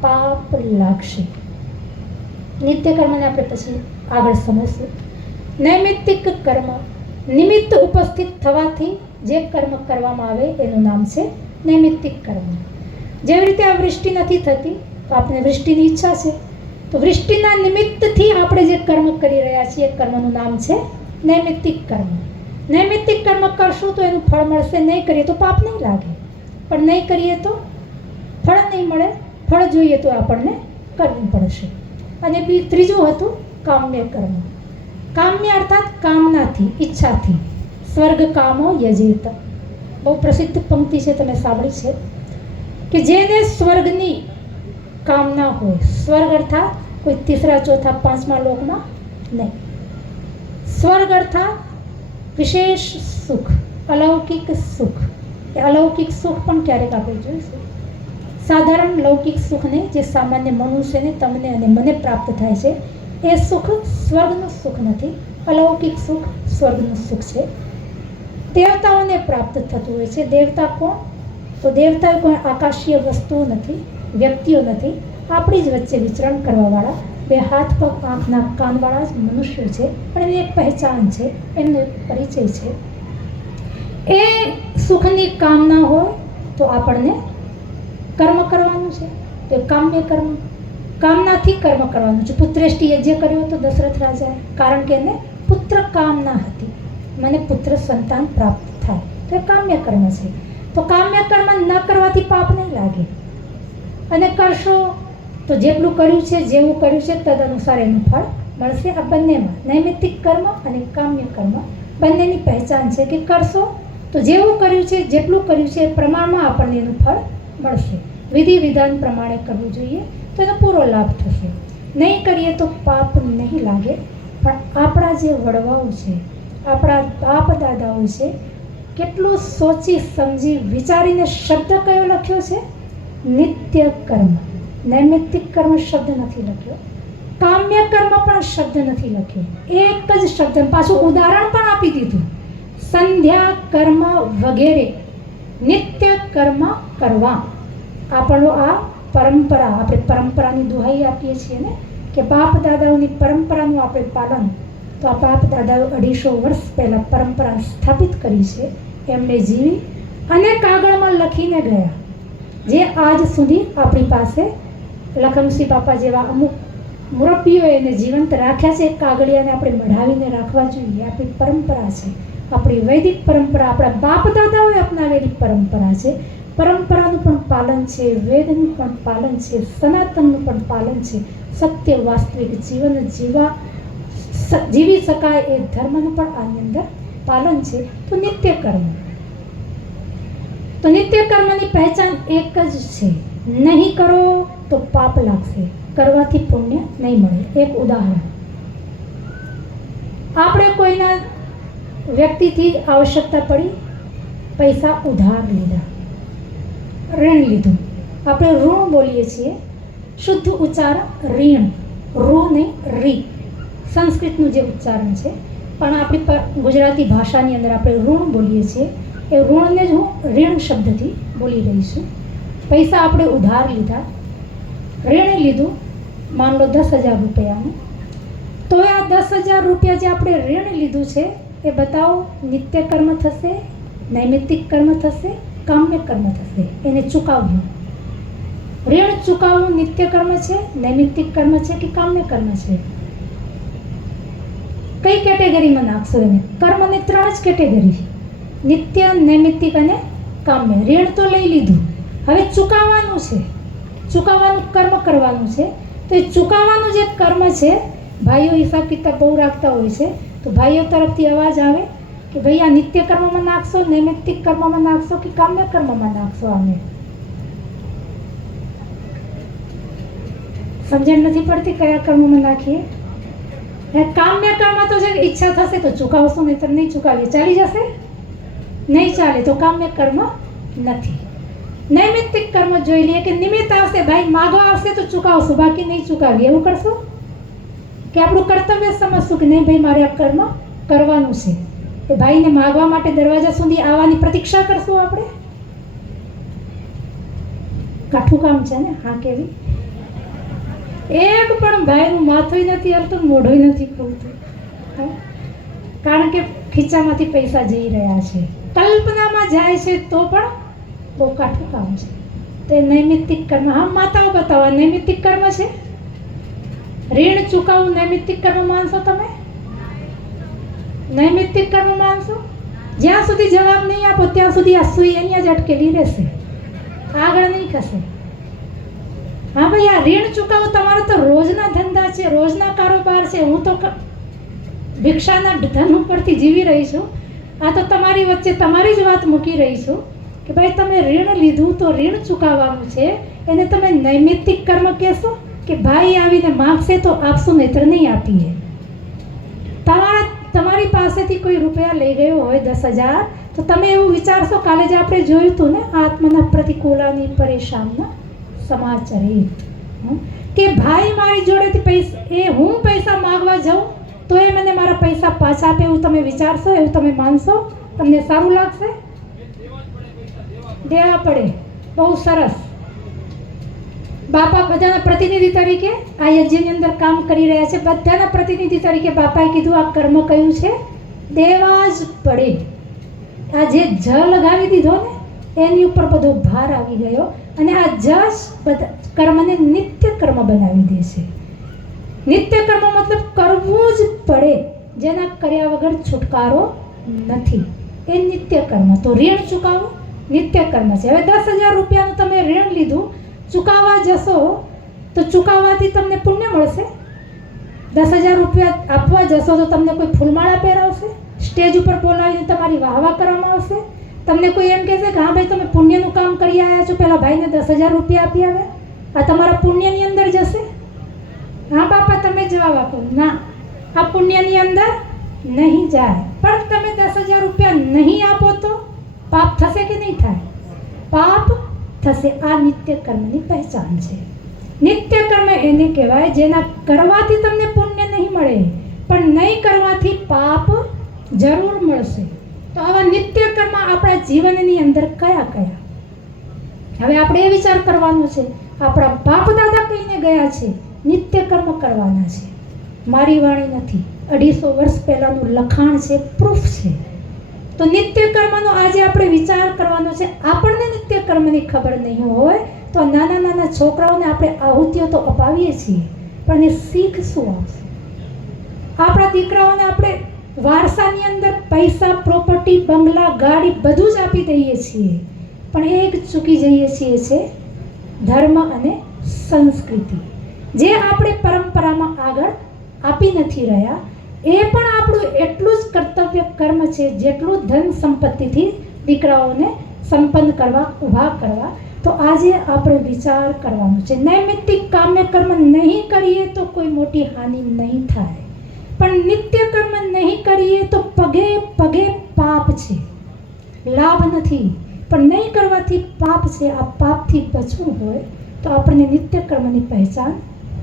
પાપ લાગશે. નિત્ય કર્મને આપણે પછી આગળ સમજશું. નૈમિત્તિક કર્મ, નિમિત્ત ઉપસ્થિત થવાથી જે કર્મ કરવામાં આવે એનું નામ છે નૈમિત્તિક કર્મ. જેવી રીતે આ વૃષ્ટિ નથી થતી તો આપણે વૃષ્ટિની ઈચ્છા છે, તો વૃષ્ટિના નિમિત્તથી આપણે જે કર્મ કરી રહ્યા છીએ કર્મનું નામ છે નૈમિત્તિક કર્મ. નૈમિત્તિક કર્મ કરશું તો એનું ફળ મળશે, નહીં કરીએ તો પાપ નહીં લાગે. પણ નહીં કરીએ તો ફળ નહીં મળે, ફળ જોઈએ તો આપણને કરવું પડશે. અને ત્રીજું હતું કામ્ય કર્મ. કામ્ય અર્થાત કામનાથી, ઈચ્છાથી. સ્વર્ગ કામો યજેત, બહુ પ્રસિદ્ધ પંક્તિ છે, તમે સાંભળી છે કે જેને સ્વર્ગની કામના હોય, સ્વર્ગ અર્થાત કોઈ 3રા 4થા 5મા લોકમાં નહીં, સ્વર્ગ અર્થાત વિશેષ સુખ, અલૌકિક સુખ. એ અલૌકિક સુખ પણ ક્યારેક આપણે જોઈશું. સાધારણ લૌકિક સુખને જે સામાન્ય મનુષ્યને તમને અને મને પ્રાપ્ત થાય છે એ સુખ સ્વર્ગનું સુખ નથી. અલૌકિક સુખ સ્વર્ગનું સુખ છે. દેવતાઓને પ્રાપ્ત થતું હોય છે. દેવતા કોણ? તો દેવતા કોઈ આકાશીય વસ્તુઓ નથી, વ્યક્તિઓ નથી, આપણી જ વચ્ચે વિચરણ કરવાવાળા, બે હાથ પગ આંખ નાક કાનવાળા જ મનુષ્યો છે. પણ એની એક પહેચાન છે, એમનો એક પરિચય છે. એ સુખની કામના હોય તો આપણને કર્મ કરવાનું છે. તો કામ્ય કર્મ, કામનાથી કર્મ કરવાનું છે. પુત્રેષ્ટિ યજ્ઞ કર્યો તો દશરથ રાજાએ, કારણ કે એને પુત્ર કામના હતી, મને પુત્ર સંતાન પ્રાપ્ત થાય. તો એ કામ્ય કર્મ છે. તો કામ્ય કર્મ ન કરવાથી પાપ નહીં લાગે, અને કરશો તો જેટલું કર્યું છે, જેવું કર્યું છે તદ અનુસાર એનું ફળ મળશે. આ બંનેમાં નૈમિત્તિક કર્મ અને કામ્ય કર્મ બંનેની પહેચાન છે કે કરશો તો જેવું કર્યું છે, જેટલું કર્યું છે એ પ્રમાણમાં આપણને એનું ફળ મળશે. વિધિ વિધાન પ્રમાણે કરવું જોઈએ તો એનો પૂરો લાભ થશે. નહીં કરીએ તો પાપ નહીં લાગે. પણ આપણા જે વડવાઓ છે, આપણા બાપ દાદાઓ છે, કેટલું સોચી સમજી વિચારીને શબ્દ કયો લખ્યો છે? નિત્ય કર્મ. નૈમિત્તિક કર્મ શબ્દ નથી લખ્યો, કામ્ય કર્મ પણ શબ્દ નથી લખ્યો. એક જ શબ્દ, પાછું ઉદાહરણ પણ આપી દીધું. સંધ્યા કર્મ વગેરે નિત્ય કર્મ કરવા. આપણો આ પરંપરા, આપણે પરંપરાની દુહાઈ આપીએ છીએ ને કે બાપ દાદાઓની પરંપરાનું આપણે પાલન. તો આ બાપ દાદાઓ 250 વર્ષ પહેલાં પરંપરા સ્થાપિત કરી છે. એમણે જીવી અને કાગળમાં લખીને ગયા, જે આજ સુધી આપણી પાસે લખનસિંહ બાપા જેવા અમુક મુરબ્બીઓએ એને જીવંત રાખ્યા છે. કાગળિયાને આપણે મઢાવીને રાખવા જોઈએ. આપણી પરંપરા છે, આપણી વૈદિક પરંપરા, આપણા બાપ દાદાઓએ અપનાવેલી પરંપરા છે. પરંપરાનું પણ પાલન છે, વેદનું પણ પાલન છે, સનાતનનું પણ પાલન છે. સત્ય વાસ્તવિક જીવન જીવી શકાય એ ધર્મનું પણ આની અંદર પાલન છે. તો નિત્ય કર્મ, તો નિત્ય કર્મની પહેચાન એક જ છે. નહીં કરો તો પાપ લાગશે, કરવાથી પુણ્ય નહીં મળે. એક ઉદાહરણ, આપણે કોઈના વ્યક્તિથી આવશ્યકતા પડી, પૈસા ઉધાર લીધા, ऋण લીધું. આપણે ઋણ બોલીએ છીએ, શુદ્ધ ઉચ્ચારણ ऋण, ઋ નહીં રી, સંસ્કૃતનું જે ઉચ્ચારણ છે. પણ આપણી ગુજરાતી ભાષાની અંદર આપણે ઋણ બોલીએ છીએ. એ ઋણને જ હું ऋण શબ્દથી બોલી રહી છું. પૈસા આપણે ઉધાર લીધા, ऋण લીધું, માન લો 10,000 રૂપિયાનું. તો આ 10,000 રૂપિયા જે આપણે ऋण લીધું છે એ બતાવો, નિત્ય કર્મ થશે, નૈમિત્તિક કર્મ થશે, કામ્ય કર્મ થશે. એને ચૂકવ્યું. ऋण ચૂકવવું નિત્ય કર્મ છે, નૈમિત્તિક કર્મ છે કે કામ્ય કર્મ છે? કઈ કેટેગરીમાં નાખશો એને? કર્મની 3 જ કેટેગરી, નિત્ય, નૈમિત્તિક અને કામ્ય. ऋण તો લઈ લીધું, હવે ચૂકવવાનું છે, ચૂકવવાનું કર્મ કરવાનું છે. તો એ ચૂકવવાનું જે કર્મ છે, ભાઈઓ હિસાબ કિતાબ બહુ રાખતા હોય છે, તો ભાઈઓ તરફથી અવાજ આવે કે ભાઈ આ નિત્ય કર્મમાં નાખશો, નૈમિત્તિક કર્મમાં નાખશો કે કામ્ય કર્મમાં નાખશો? આને સમજણ નથી પડતી કયા કર્મમાં નાખીએ. કામ્ય કર્મ તો છે ઈચ્છા થશે તો ચૂકવશો, નહીં તો નહીં ચૂકવીએ, ચાલી જશે. નહીં ચાલે તો કામ્ય કર્મ નથી. નૈમિત્તિક કર્મ જોઈ લઈએ કે નિમિત્ત આવશે, ભાઈ માગવા આવશે તો ચૂકવશું, બાકી નહીં ચૂકવીએ. એવું કરશો કે આપણું કર્તવ્ય સમજશું કે નહીં ભાઈ મારે આ કર્મ કરવાનું છે, તો ભાઈને માગવા માટે દરવાજા સુધી આવવાની પ્રતીક્ષા કરશું આપણે? કાઠું કામ છે ને. હા, કેવી એક પણ ભાઈનું માથું નથી હલતું, મોઢું નથી ખોલતું, કારણ કે ખીચામાંથી પૈસા જઈ રહ્યા છે, કલ્પનામાં જાય છે, તો પણ બહુ કાઠું કામ છે. તે નૈમિત્તિક કર્મ. હા, માતાઓ બતાવવા નૈમિત્તિક કર્મ છે. ऋण ચૂકવવું નૈમિત્તિક કર્મ માનશો તમે? નૈમિત્તિક કર્મ માનશો? જ્યાં સુધી જવાબ નહીં આપો ત્યાં સુધી આ સુઈ અહીંયા જ અટકેલી રહેશે, આગળ નહીં ખસે. હા ભાઈ, આ ऋण ચૂકવવું તમારો તો રોજના ધંધા છે, રોજના કારોબાર છે. હું તો ભિક્ષાના ધન ઉપરથી જીવી રહી છું. આ તો તમારી વચ્ચે તમારી જ વાત મૂકી રહી છું કે ભાઈ તમે ऋण લીધું તો ऋण ચૂકવવાનું છે. એને તમે નૈમિત્તિક કર્મ કહેશો કે ભાઈ આવીને માગશે તો આપશું, નહીતર નહીં આપીએ? તમારી પાસેથી કોઈ રૂપિયા લઈ ગયો હોય 10,000, તો તમે એવું વિચારશો, કાલે જે આપણે જોયું હતું ને, આત્મના પ્રતિકૂલાની પરેશાનના સમાચરિત, કે ભાઈ મારી જોડેથી પૈસા, હું પૈસા માંગવા જાઉં તો એ મને મારા પૈસા પાછા આપે, એવું તમે વિચારશો, એવું તમે માનશો? તમને સારું લાગશે? દેવા પડે. બહુ સરસ. બાપા બધાના પ્રતિનિધિ તરીકે આ યજ્ઞની અંદર કામ કરી રહ્યા છે. બધાના પ્રતિનિધિ તરીકે બાપાએ કીધું આ કર્મ કયું છે? દેવા જ પડે. આ જે જ લગાવી દીધો ને, એની ઉપર બધો ભાર આવી ગયો, અને આ જશ બધા કર્મને નિત્ય કર્મ બનાવી દે છે. નિત્ય કર્મ મતલબ કરવું જ પડે, જેના કર્યા વગર છુટકારો નથી. એ નિત્ય કર્મ. તો ઋણ ચૂકવવું નિત્ય કર્મ છે. હવે 10,000 રૂપિયાનું તમે ઋણ લીધું, ચૂકવવા જશો તો ચૂકવવાથી તમને પુણ્ય મળશે. 10,000 રૂપિયા આપવા જશો તો તમને કોઈ ફૂલમાળા પહેરાવશે, સ્ટેજ ઉપર બોલાવીને તમારી વાહવા કરવામાં આવશે, તમને કોઈ એમ કહેશે કે હા ભાઈ તમે પુણ્યનું કામ કરી આવ્યા છો, પેલા ભાઈને 10,000 રૂપિયા આપી આવ્યા, આ તમારા પુણ્યની અંદર જશે? હા બાપા તમે જવાબ આપો, ના, આ પુણ્યની અંદર નહીં જાય. પણ તમે 10,000 રૂપિયા નહીં આપો તો પાપ થશે કે નહીં થાય? પાપ થશે. આ નિત્ય કર્મની પહેચાન છે. નિત્ય કર્મ એને કહેવાય જેના કરવાથી તમને પુણ્ય નહીં મળે, પણ નહીં કરવાથી પાપ જરૂર મળશે. તો આવા નિત્ય કર્મ આપણા જીવનની અંદર કયા કયા? હવે આપણે એ વિચાર કરવાનો છે, આપણા બાપ દાદા કહીને ગયા છે નિત્ય કર્મ કરવાના છે. મારી વાણી નથી, 250 વર્ષ પહેલાનું લખાણ છે, પ્રૂફ છે. તો નિત્ય કર્મનો આજે આપણે વિચાર કરવાનો છે. આપણને નિત્ય કર્મની ખબર નહીં હોય તો નાના નાના છોકરાઓને આપણે આહુતિઓ તો અપાવીએ છીએ, પણ એ શીખ શું આવશે? આપણા દીકરાઓને આપણે વારસાની અંદર પૈસા, પ્રોપર્ટી, બંગલા, ગાડી બધું જ આપી દઈએ છીએ, પણ એક ચૂકી જઈએ છીએ છે ધર્મ અને સંસ્કૃતિ. જે આપણે પરંપરામાં આગળ આપી નથી રહ્યા, એ પણ આપણું એટલું જ કર્તવ્ય કર્મ છે જેટલું ધન સંપત્તિથી દીકરાઓને સંપન્ન કરવા, ઊભા કરવા. તો આજે આપણે વિચાર કરવાનો છે. નૈમિત્તિક કામ્ય કર્મ નહીં કરીએ તો કોઈ મોટી હાનિ નહીં થાય, પણ નિત્ય કર્મ નહીં કરીએ તો પગે પગે પાપ છે, લાભ નથી, પણ નહીં કરવાથી પાપ છે. આ પાપથી બચવું હોય તો આપણને નિત્ય કર્મની પહેચાન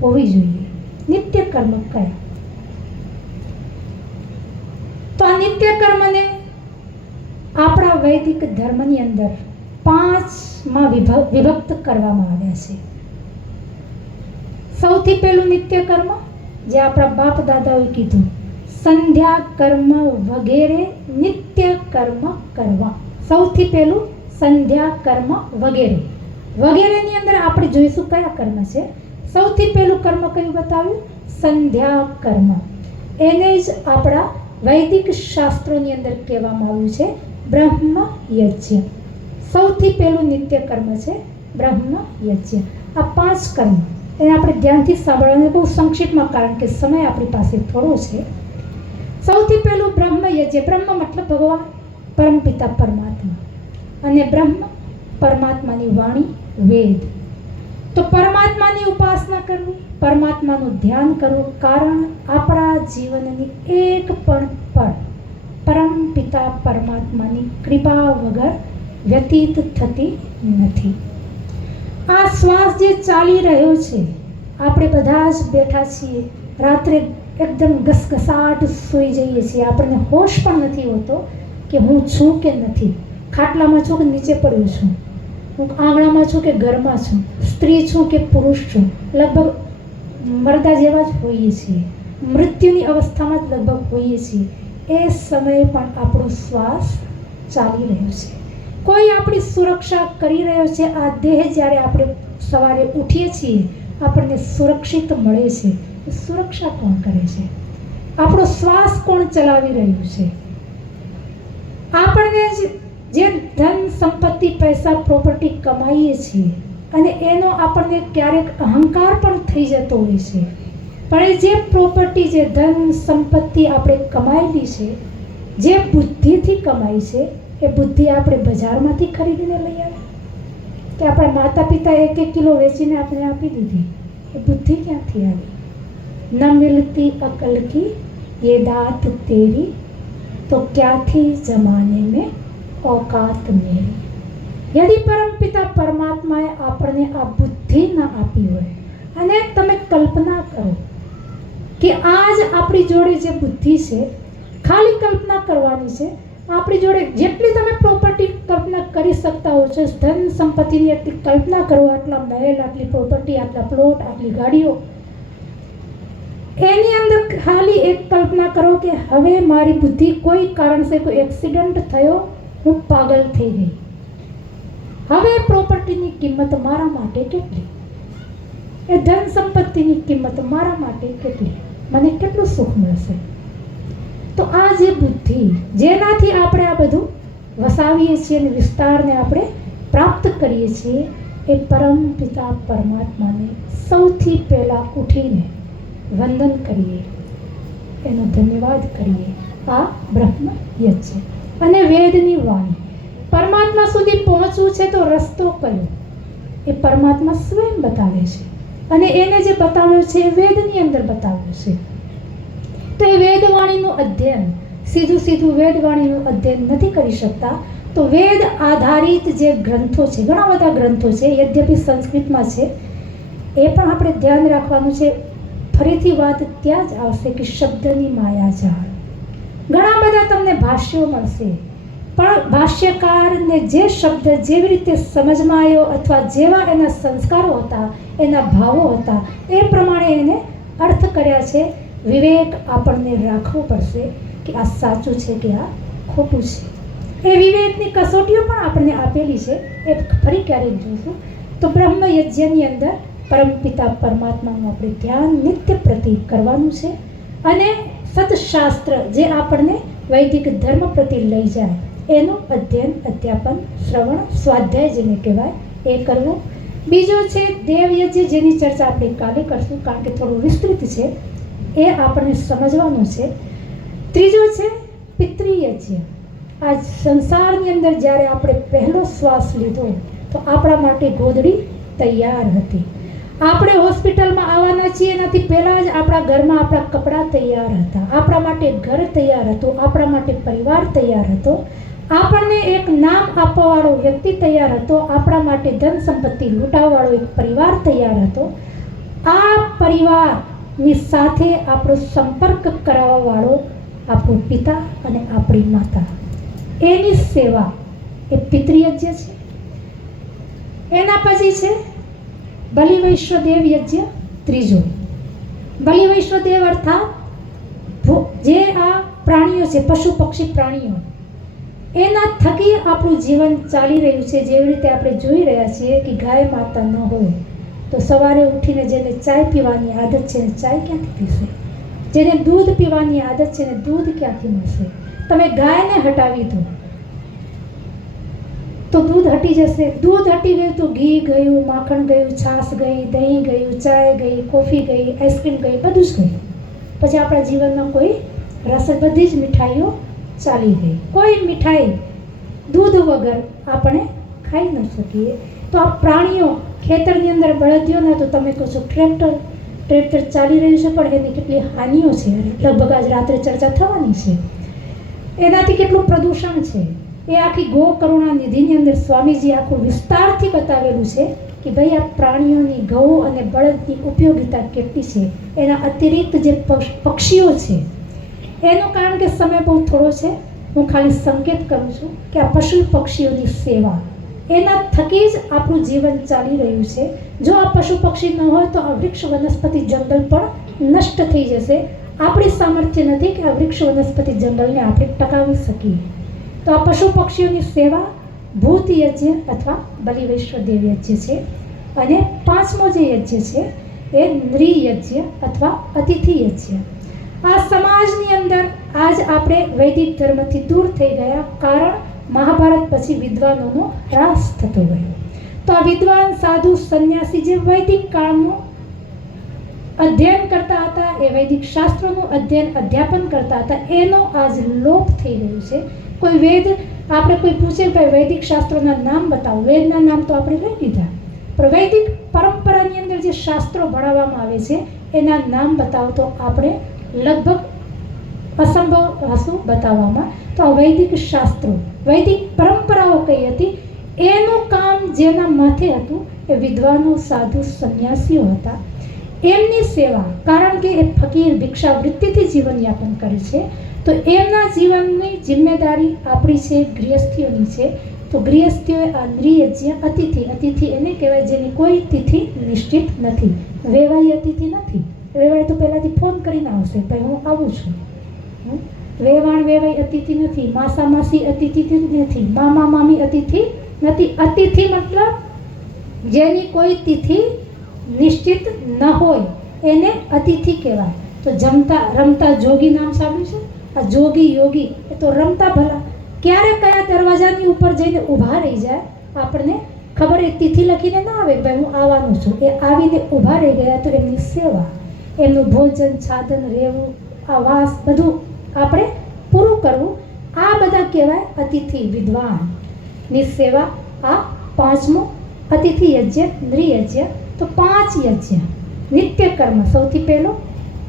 હોવી જોઈએ. નિત્ય કર્મ કયા? તો આ નિત્ય કર્મને આપણા વૈદિક ધર્મની અંદર 5માં વિભક્ત કરવામાં આવ્યા છે. સૌથી પહેલું નિત્ય કર્મ જે આપણા બાપ દાદાઓએ કીધું, સંધ્યા કર્મ વગેરે નિત્ય કર્મ કરવા. સૌથી પહેલું સંધ્યા કર્મ વગેરે. વગેરેની અંદર આપણે જોઈશું કયા કર્મ છે. સૌથી પહેલું કર્મ કયું બતાવ્યું? સંધ્યા કર્મ. એને જ આપણા વૈદિક શાસ્ત્રોની અંદર કહેવામાં આવ્યું છે બ્રહ્મ યજ્ઞ. સૌથી પહેલું નિત્ય કર્મ છે બ્રહ્મ યજ્ઞ. આ 5 કર્મ એને આપણે ધ્યાનથી સાંભળવાનું, બહુ સંક્ષિપ્તમાં, કારણ કે સમય આપણી પાસે થોડો છે. સૌથી પહેલું બ્રહ્મ યજ્ઞ. બ્રહ્મ મતલબ ભગવાન, પરમપિતા પરમાત્મા, અને બ્રહ્મ પરમાત્માની વાણી, વેદ. તો પરમાત્માની ઉપાસના કરવી, પરમાત્માનું ધ્યાન કરવું, કારણ આપણા જીવનની એક પણ પળ પરમપિતા પરમાત્માની કૃપા વગર વ્યતીત થતી નથી. આ શ્વાસ જે ચાલી રહ્યો છે, આપણે બધા જ બેઠા છીએ, રાત્રે એકદમ ઘસઘસાટ સૂઈ જઈએ છીએ, આપણને હોશ પણ નથી હોતો કે હું છું કે નથી, ખાટલામાં છું કે નીચે પડ્યું છું, હું આંગણામાં છું કે ઘરમાં છું, સ્ત્રી છું કે પુરુષ છું, લગભગ મરદા જેવા જ હોઈએ છીએ, મૃત્યુની અવસ્થામાં જ લગભગ હોઈએ છીએ. એ સમયે પણ આપણો શ્વાસ ચાલી રહ્યો છે, કોઈ આપણી સુરક્ષા કરી રહ્યો છે. આ દેહ જ્યારે આપણે સવારે ઉઠીએ છીએ આપણને સુરક્ષિત મળે છે, સુરક્ષા કોણ કરે છે? આપણો શ્વાસ કોણ ચલાવી રહ્યું છે? આપણને જે ધન સંપત્તિ, પૈસા, પ્રોપર્ટી કમાઈએ છીએ અને એનો આપણને ક્યારેક અહંકાર પણ થઈ જતો હોય છે, પણ એ જે પ્રોપર્ટી, જે ધન સંપત્તિ આપણે કમાયેલી છે, જે બુદ્ધિથી કમાઈ છે, એ બુદ્ધિ આપણે બજારમાંથી ખરીદીને લઈ આવે કે આપણા માતા પિતા 1-1 કિલો વેચીને આપણે આપી દીધી? એ બુદ્ધિ ક્યાંથી આવી? ન મિલતી અકલ કી ये दात तेरी तो क्या थी जमाने में औकात मेरी. यदि પરમપિતા પરમાત્માએ આપણને આ બુદ્ધિ ના આપી હોય અને તમે કલ્પના કરો કે આજ આપણી જોડે જે બુદ્ધિ છે, ખાલી કલ્પના કરવાની છે, આપણી જોડે જેટલી તમે પ્રોપર્ટી કલ્પના કરી શકતા હો છો, ધન સંપત્તિની એટલી કલ્પના કરો, આટલા મહેલ, આટલી પ્રોપર્ટી, આટલા પ્લોટ, આટલી ગાડીઓ, એની અંદર ખાલી એક કલ્પના કરો કે હવે મારી બુદ્ધિ કોઈ કારણથી કોઈ એક્સિડન્ટ થયો, હું પાગલ થઈ ગઈ, હવે પ્રોપર્ટીની કિંમત મારા માટે કેટલી, એ ધન સંપત્તિની કિંમત મારા માટે કેટલી, મને કેટલું સુખ મળશે. તો આ જે બુદ્ધિ જેનાથી આપણે આ બધું વસાવીએ છીએ અને વિસ્તારને આપણે પ્રાપ્ત કરીએ છીએ, એ પરમ પિતા પરમાત્માને સૌથી પહેલાં ઉઠીને વંદન કરીએ, એનો ધન્યવાદ કરીએ. આ બ્રહ્મ યજ્ઞ અને વેદની વાણી. પરમાત્મા સુધી પહોંચવું છે તો રસ્તો કયો? એ પરમાત્મા સ્વયં બતાવે છે અને એને જે બતાવ્યો છે એ વેદની અંદર બતાવ્યો છે. તો એ વેદવાણીનું અધ્યયન સીધું વેદવાણીનું અધ્યયન નથી કરી શકતા. તો વેદ આધારિત જે ગ્રંથો છે, ઘણા બધા ગ્રંથો છે, યદ્યપિ સંસ્કૃતમાં છે, એ પણ આપણે ધ્યાન રાખવાનું છે. ફરીથી વાત ત્યાં જ આવશે કે શબ્દની માયાજાળ. ઘણા બધા તમને ભાષ્યો મળશે, પણ ભાષ્યકારને જે શબ્દ જેવી રીતે સમજમાં આવ્યો અથવા જેવા એના સંસ્કારો હતા, એના ભાવો હતા, એ પ્રમાણે એને અર્થ કર્યા છે. વિવેક આપણને રાખવો પડશે કે આ સાચું છે કે આ ખોટું છે. એ વિવેકની કસોટીઓ પણ આપણને આપેલી છે, એ ફરી ક્યારેક જોઈશું. તો બ્રહ્મ યજ્ઞની અંદર પરમપિતા પરમાત્માનું આપણે ધ્યાન નિત્ય પ્રતિ કરવાનું છે અને સત્શાસ્ત્ર જે આપણને વૈદિક ધર્મ પ્રતિ લઈ જાય એનું અધ્યયન, અધ્યાપન, શ્રવણ, સ્વાધ્યાય જેને કહેવાય એ કરવું. બીજો છે દેવયજ્ઞ, જેની ચર્ચા આપણે કાલે કરશું કારણ કે થોડું વિસ્તૃત છે, એ આપણને સમજવાનું છે. ત્રીજો છે પિતૃયજ્ઞ. આ સંસારની અંદર જ્યારે આપણે પહેલો શ્વાસ લીધો તો આપણા માટે ગોદડી તૈયાર હતી. આપણે હોસ્પિટલમાં આવવાના છીએ એનાથી પહેલાં જ આપણા ઘરમાં આપણા કપડાં તૈયાર હતા, આપણા માટે ઘર તૈયાર હતું, આપણા માટે પરિવાર તૈયાર હતો, આપણને એક નામ આપવાવાળો વ્યક્તિ તૈયાર હતો, આપણા માટે ધન સંપત્તિ લૂંટાવવાળો એક પરિવાર તૈયાર હતો. આ પરિવારની સાથે આપણો સંપર્ક કરાવવાવાળો આપણો પિતા અને આપણી માતા, એની સેવા એ પિતૃયજ્ઞ છે. એના પછી છે બલિવૈશ્વદેવ યજ્ઞ. ત્રીજો બલિવૈશ્વદેવ અર્થાત જે આ પ્રાણીઓ છે, પશુ પક્ષી પ્રાણીઓ, એના થકી આપણું જીવન ચાલી રહ્યું છે. જેવી રીતે આપણે જોઈ રહ્યા છીએ કે ગાય માતા ન હોય તો સવારે ઉઠીને જેને ચાય પીવાની આદત છે ને ચાય ક્યાંથી પીશે, જેને દૂધ પીવાની આદત છે ને દૂધ ક્યાંથી મળશે. તમે ગાયને હટાવી દો તો દૂધ હટી જશે, દૂધ હટી ગયું તો ઘી ગયું, માખણ ગયું, છાશ ગઈ, દહીં ગયું, ચાય ગઈ, કોફી ગઈ, આઈસ્ક્રીમ ગઈ, બધું જ ગયું. પછી આપણા જીવનમાં કોઈ રસ, બધી જ મીઠાઈઓ ચાલી ગઈ. કોઈ મીઠાઈ દૂધ વગર આપણે ખાઈ ન શકીએ. તો આ પ્રાણીઓ, ખેતરની અંદર બળદિયો ના, તો તમે કહો છો ટ્રેક્ટર ચાલી રહ્યું છે પણ એની કેટલી હાનિઓ છે, લગભગ આજ રાત્રે ચર્ચા થવાની છે. એનાથી કેટલું પ્રદૂષણ છે એ આખી ગો કરુણા નિધિની અંદર સ્વામીજી આખું વિસ્તારથી બતાવેલું છે કે ભાઈ આ પ્રાણીઓની, ગૌ અને બળદની ઉપયોગિતા કેટલી છે. એના અતિરિક્ત જે પક્ષીઓ છે, એનું કારણ કે સમય બહુ થોડો છે, હું ખાલી સંકેત કરું છું કે આ પશુ પક્ષીઓની સેવા, એના થકી જ આપણું જીવન ચાલી રહ્યું છે. જો આ પશુ પક્ષી ન હોય તો આ વૃક્ષ વનસ્પતિ જંગલ પણ નષ્ટ થઈ જશે. આપણી સામર્થ્ય નથી કે આ વૃક્ષ વનસ્પતિ જંગલને આપણે ટકાવી શકીએ. તો આ પશુ પક્ષીઓની સેવા ભૂત યજ્ઞ અથવા બલિવૈશ્વદેવ યજ્ઞ છે. અને પાંચમો જે યજ્ઞ છે એ નૃયજ્ઞ અથવા અતિથિ યજ્ઞ. આ સમાજની અંદર આજ આપણે વૈદિક ધર્મથી દૂર થઈ ગયા, કારણ મહાભારત પછી વિદ્વાનોનો હ્રાસ થતો ગયો. તો આ વિદ્વાન, સાધુ, સંન્યાસી જે વૈદિક કાળનું અધ્યયન કરતા હતા, એ વૈદિક શાસ્ત્રોનું અધ્યયન, અધ્યાપન કરતા હતા, એનો આજ લોપ થઈ રહ્યો છે. કોઈ વેદ, આપણે કોઈ પૂછે ભાઈ વૈદિક શાસ્ત્રોના નામ બતાવો, વેદના નામ તો આપણે લઈ લીધા, પણ વૈદિક પરંપરાની અંદર જે શાસ્ત્રો ભણાવવામાં આવે છે એના નામ બતાવો તો આપણે લગભગ અસંભવ હતું બતાવવામાં. તો આ વૈદિક શાસ્ત્રો, વૈદિક પરંપરાઓ કઈ હતી, એનું કામ જેના માથે હતું એ વિદ્વાનો, સાધુ, સંન્યાસીઓ હતા. એમની સેવા, કારણ કે એ ફકીર ભિક્ષાવૃત્તિથી જીવનયાપન કરે છે, તો એમના જીવનની જિમ્મેદારી આપણી છે, ગૃહસ્થીઓની છે. તો ગૃહસ્થીઓએ આ નૃયજ્ઞ અતિથિ, અતિથિ એને કહેવાય જેની કોઈ તિથિ નિશ્ચિત નથી. વેવાઈ અતિથિ નથી. વેવાઈ તો પહેલાંથી ફોન કરીને આવશે, ભાઈ હું આવું છું. વેવાણ વેવાઈ અતિથિ નથી. માસા માસી અતિથિ નથી. મામા મામી અતિથિ નથી. અતિથિ મતલબ જેની કોઈ તિથિ નિશ્ચિત ન હોય એને અતિથિ કહેવાય. તો જમતા રમતા જોગી નામ સાંભળ્યું છે? આ જોગી યોગી એ તો રમતા ભલા, ક્યારે કયા દરવાજાની ઉપર જઈને ઊભા રહી જાય આપણને ખબર, એ તિથિ લખીને ના આવે ભાઈ હું આવવાનું છું, એ આવીને ઊભા રહી ગયા. તો એમની સેવા, એમનું ભોજન, છાદન, રહેવું, આવાસ બધું આપણે પૂરું કરવું, આ બધા કહેવાય અતિથિ વિદ્વાનની સેવા. આ પાંચમું અતિથિ યજ્ઞ, નૃયજ્ઞ. તો 5 યજ્ઞ નિત્ય કર્મ. સૌથી પહેલો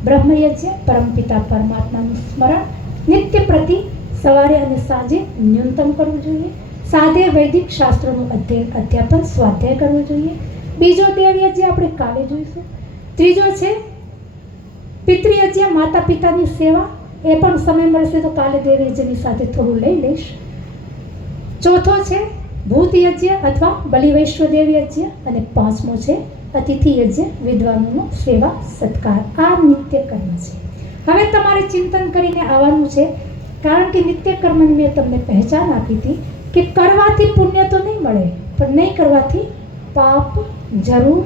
બ્રહ્મયજ્ઞ, પરમપિતા પરમાત્માનું સ્મરણ નિત્ય પ્રતિ સવારે અને સાંજે ન્યૂનતમ કરવું જોઈએ. સાદે વૈદિક શાસ્ત્રોનું અધ્યયન, અધ્યાપન, સ્વાધ્યાય કરવું જોઈએ. બીજો દેવયજ્ઞ આપણે કાલે જોઈશું. ત્રીજો છે પિતૃયજ્ઞ, માતા પિતાની સેવા. એ પણ સમય મળશે તો કાલે દેવયજ્ઞની સાથે થોડું લઈ લઈશ. ચોથો છે ભૂત યજ્ઞ અથવા બલિવૈશ્વદેવ યજ્ઞ. અને પાંચમો છે અતિથિ યજ્ઞ, વિદ્વાનોનો સેવા સત્કાર. આ નિત્ય કર્મ છે. હવે તમારે ચિંતન કરીને આવવાનું છે, કારણ કે નિત્ય કર્મની મેં તમને પહેચાન આપી હતી કે કરવાથી પુણ્ય તો નહીં મળે, પણ નહીં કરવાથી પાપ જરૂર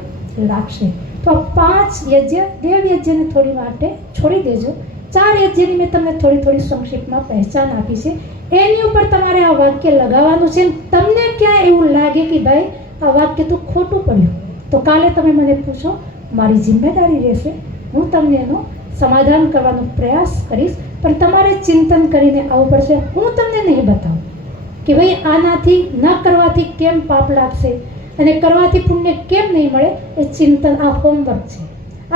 લાગશે. તો આ 5 યજ્ઞ, દેવ યજ્ઞને થોડી માટે છોડી દેજો. 4 યજ્ઞની મેં તમને થોડી સંક્ષિપ્તમાં પહેચાન આપી છે. એની ઉપર તમારે આ વાક્ય લગાવવાનું છે. તમને ક્યાં એવું લાગે કે ભાઈ આ વાક્ય તો ખોટું પડ્યું, તો કાલે તમે મને પૂછો, મારી જિમ્મેદારી રહેશે, હું તમને એનો સમાધાન કરવાનો પ્રયાસ કરીશ. પણ તમારે ચિંતન કરીને આવવું પડશે. હું તમને નહીં બતાવું કે ભાઈ આનાથી ન કરવાથી કેમ પાપ લાગશે અને કરવાથી પુણ્ય કેમ નહીં મળે. એ ચિંતન, આ હોમવર્ક છે.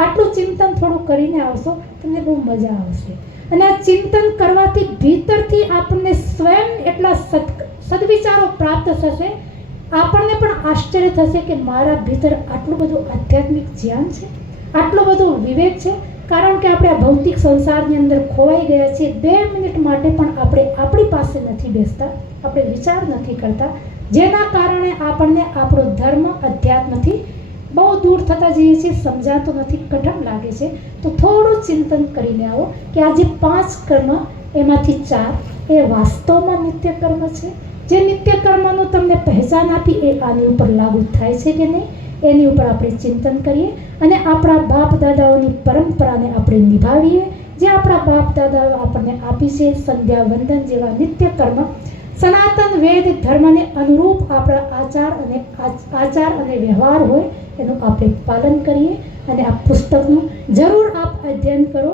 આટલું ચિંતન થોડું કરીને આવશો, તમને બહુ મજા આવશે. અને આ ચિંતન કરવાથી ભીતરથી આપણને સ્વયં એટલા સદવિચારો પ્રાપ્ત થશે, આપણને પણ આશ્ચર્ય થશે કે મારા ભીતર આટલું બધું આધ્યાત્મિક જ્ઞાન છે, આટલો બધો વિવેક છે. કારણ કે આપણે આ ભૌતિક સંસારની અંદર ખોવાઈ ગયા છીએ. 2 મિનિટ માટે પણ આપણે આપણી પાસે નથી બેસતા, આપણે વિચાર નથી કરતા, જેના કારણે આપણને આપણો ધર્મ, અધ્યાત્મથી બહુ દૂર થતા જઈએ છીએ. સમજાતો નથી, કઠણ લાગે છે. તો થોડું ચિંતન કરીને આવો કે આ જે 5 કર્મ, એમાંથી 4 એ વાસ્તવમાં નિત્ય કર્મ છે. જે નિત્ય કર્મનું તમને પહેચાન આપી એ આની ઉપર લાગુ થાય છે કે નહીં, એની ઉપર આપણે ચિંતન કરીએ અને આપણા બાપ દાદાઓની પરંપરાને આપણે નિભાવીએ. જે આપણા બાપ દાદાઓ આપણને આપી છે, સંધ્યા વંદન જેવા નિત્ય કર્મ, સનાતન વેદ ધર્મને અનુરૂપ આપણા આચાર અને વ્યવહાર હોય એનું આપણે પાલન કરીએ. અને આ પુસ્તકનું જરૂર આપ અધ્યયન કરો.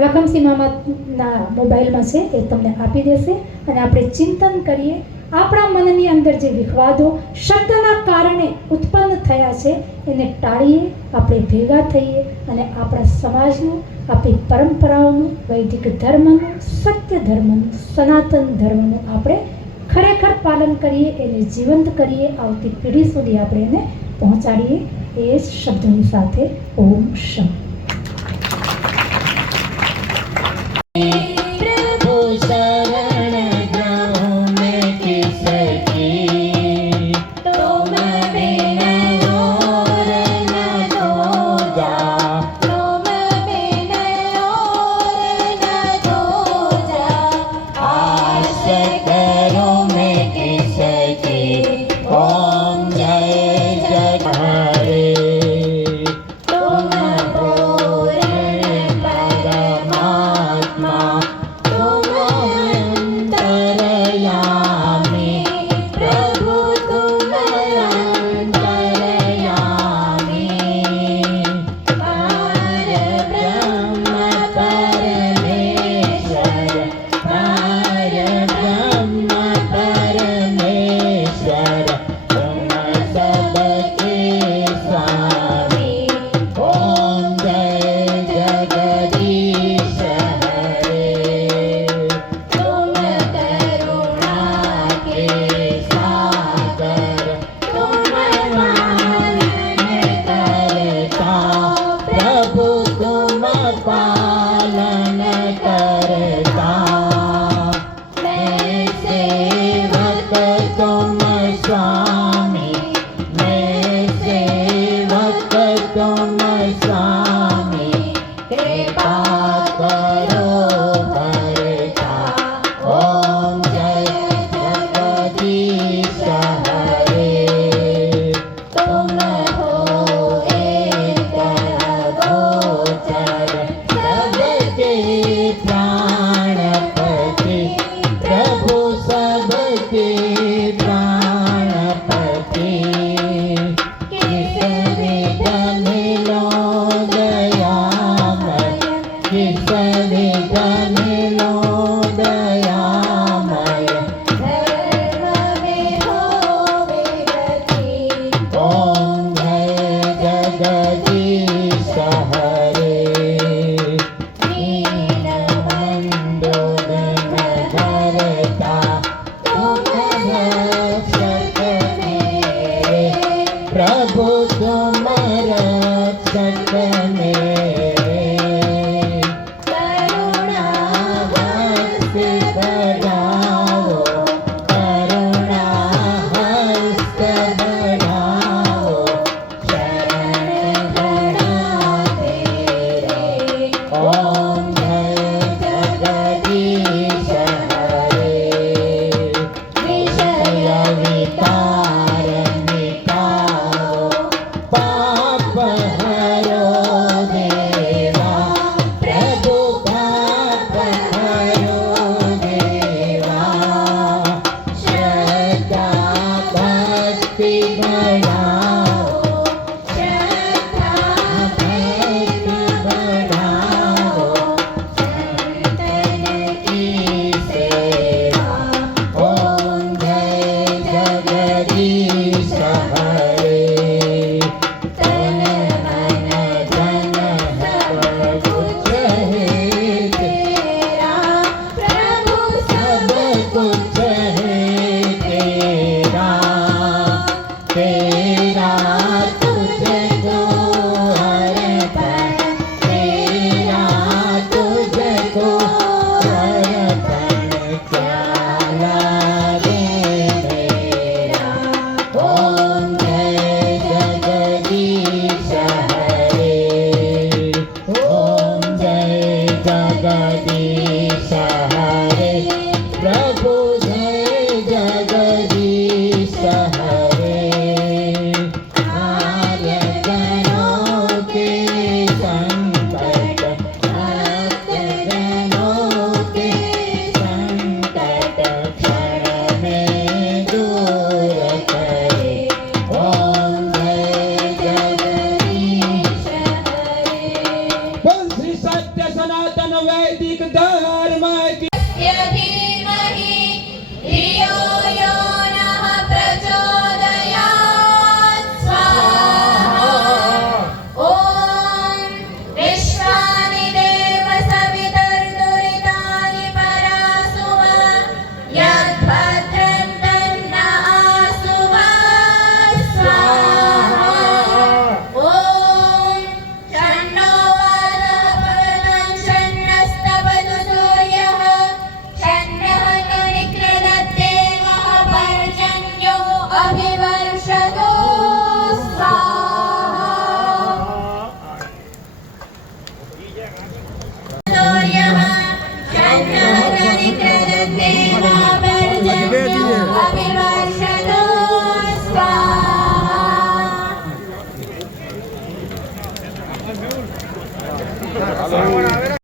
રકમસિંહ મામાના મોબાઈલમાં છે, એ તમને આપી દેશે. અને આપણે ચિંતન કરીએ. આપણા મનની અંદર જે વિખવાદો શબ્દના કારણે ઉત્પન્ન થયા છે એને ટાળીએ, આપણે ભેગા થઈએ અને આપણા સમાજનું, આપણી પરંપરાઓનું, વૈદિક ધર્મનું, સત્ય ધર્મનું, સનાતન ધર્મનું આપણે ખરેખર પાલન કરીએ, એને જીવંત કરીએ, આવતી પેઢી સુધી આપણે એને પહોંચાડીએ. એ જ શબ્દોની સાથે ઓમ શમ. परमात्मा तुम स्वामी कृपा करो भरता ओम जय जगदीश हरे तुम हो एक गोचर सबके प्राणपति प्रभु सबके प्राणपति किस विघ्न लो दयामय किस विघ्न लो दयामय धर्म में हो विगति ओम जय जगदीश हरे दीनबंधु दिन धरता तुम रक्षक मेरे प्रभु तुम रक्षक मेरे करुणा हस्त बढ़ाओ करुणा हस्त बढ़ाओ शरण गणा तेरे ओम जय जगदीश हरे विषय विकार मिटाओ पाप हरो देवा प्रभु पाप हरो देवा श्रद्धा भक्ति बढ़ाओ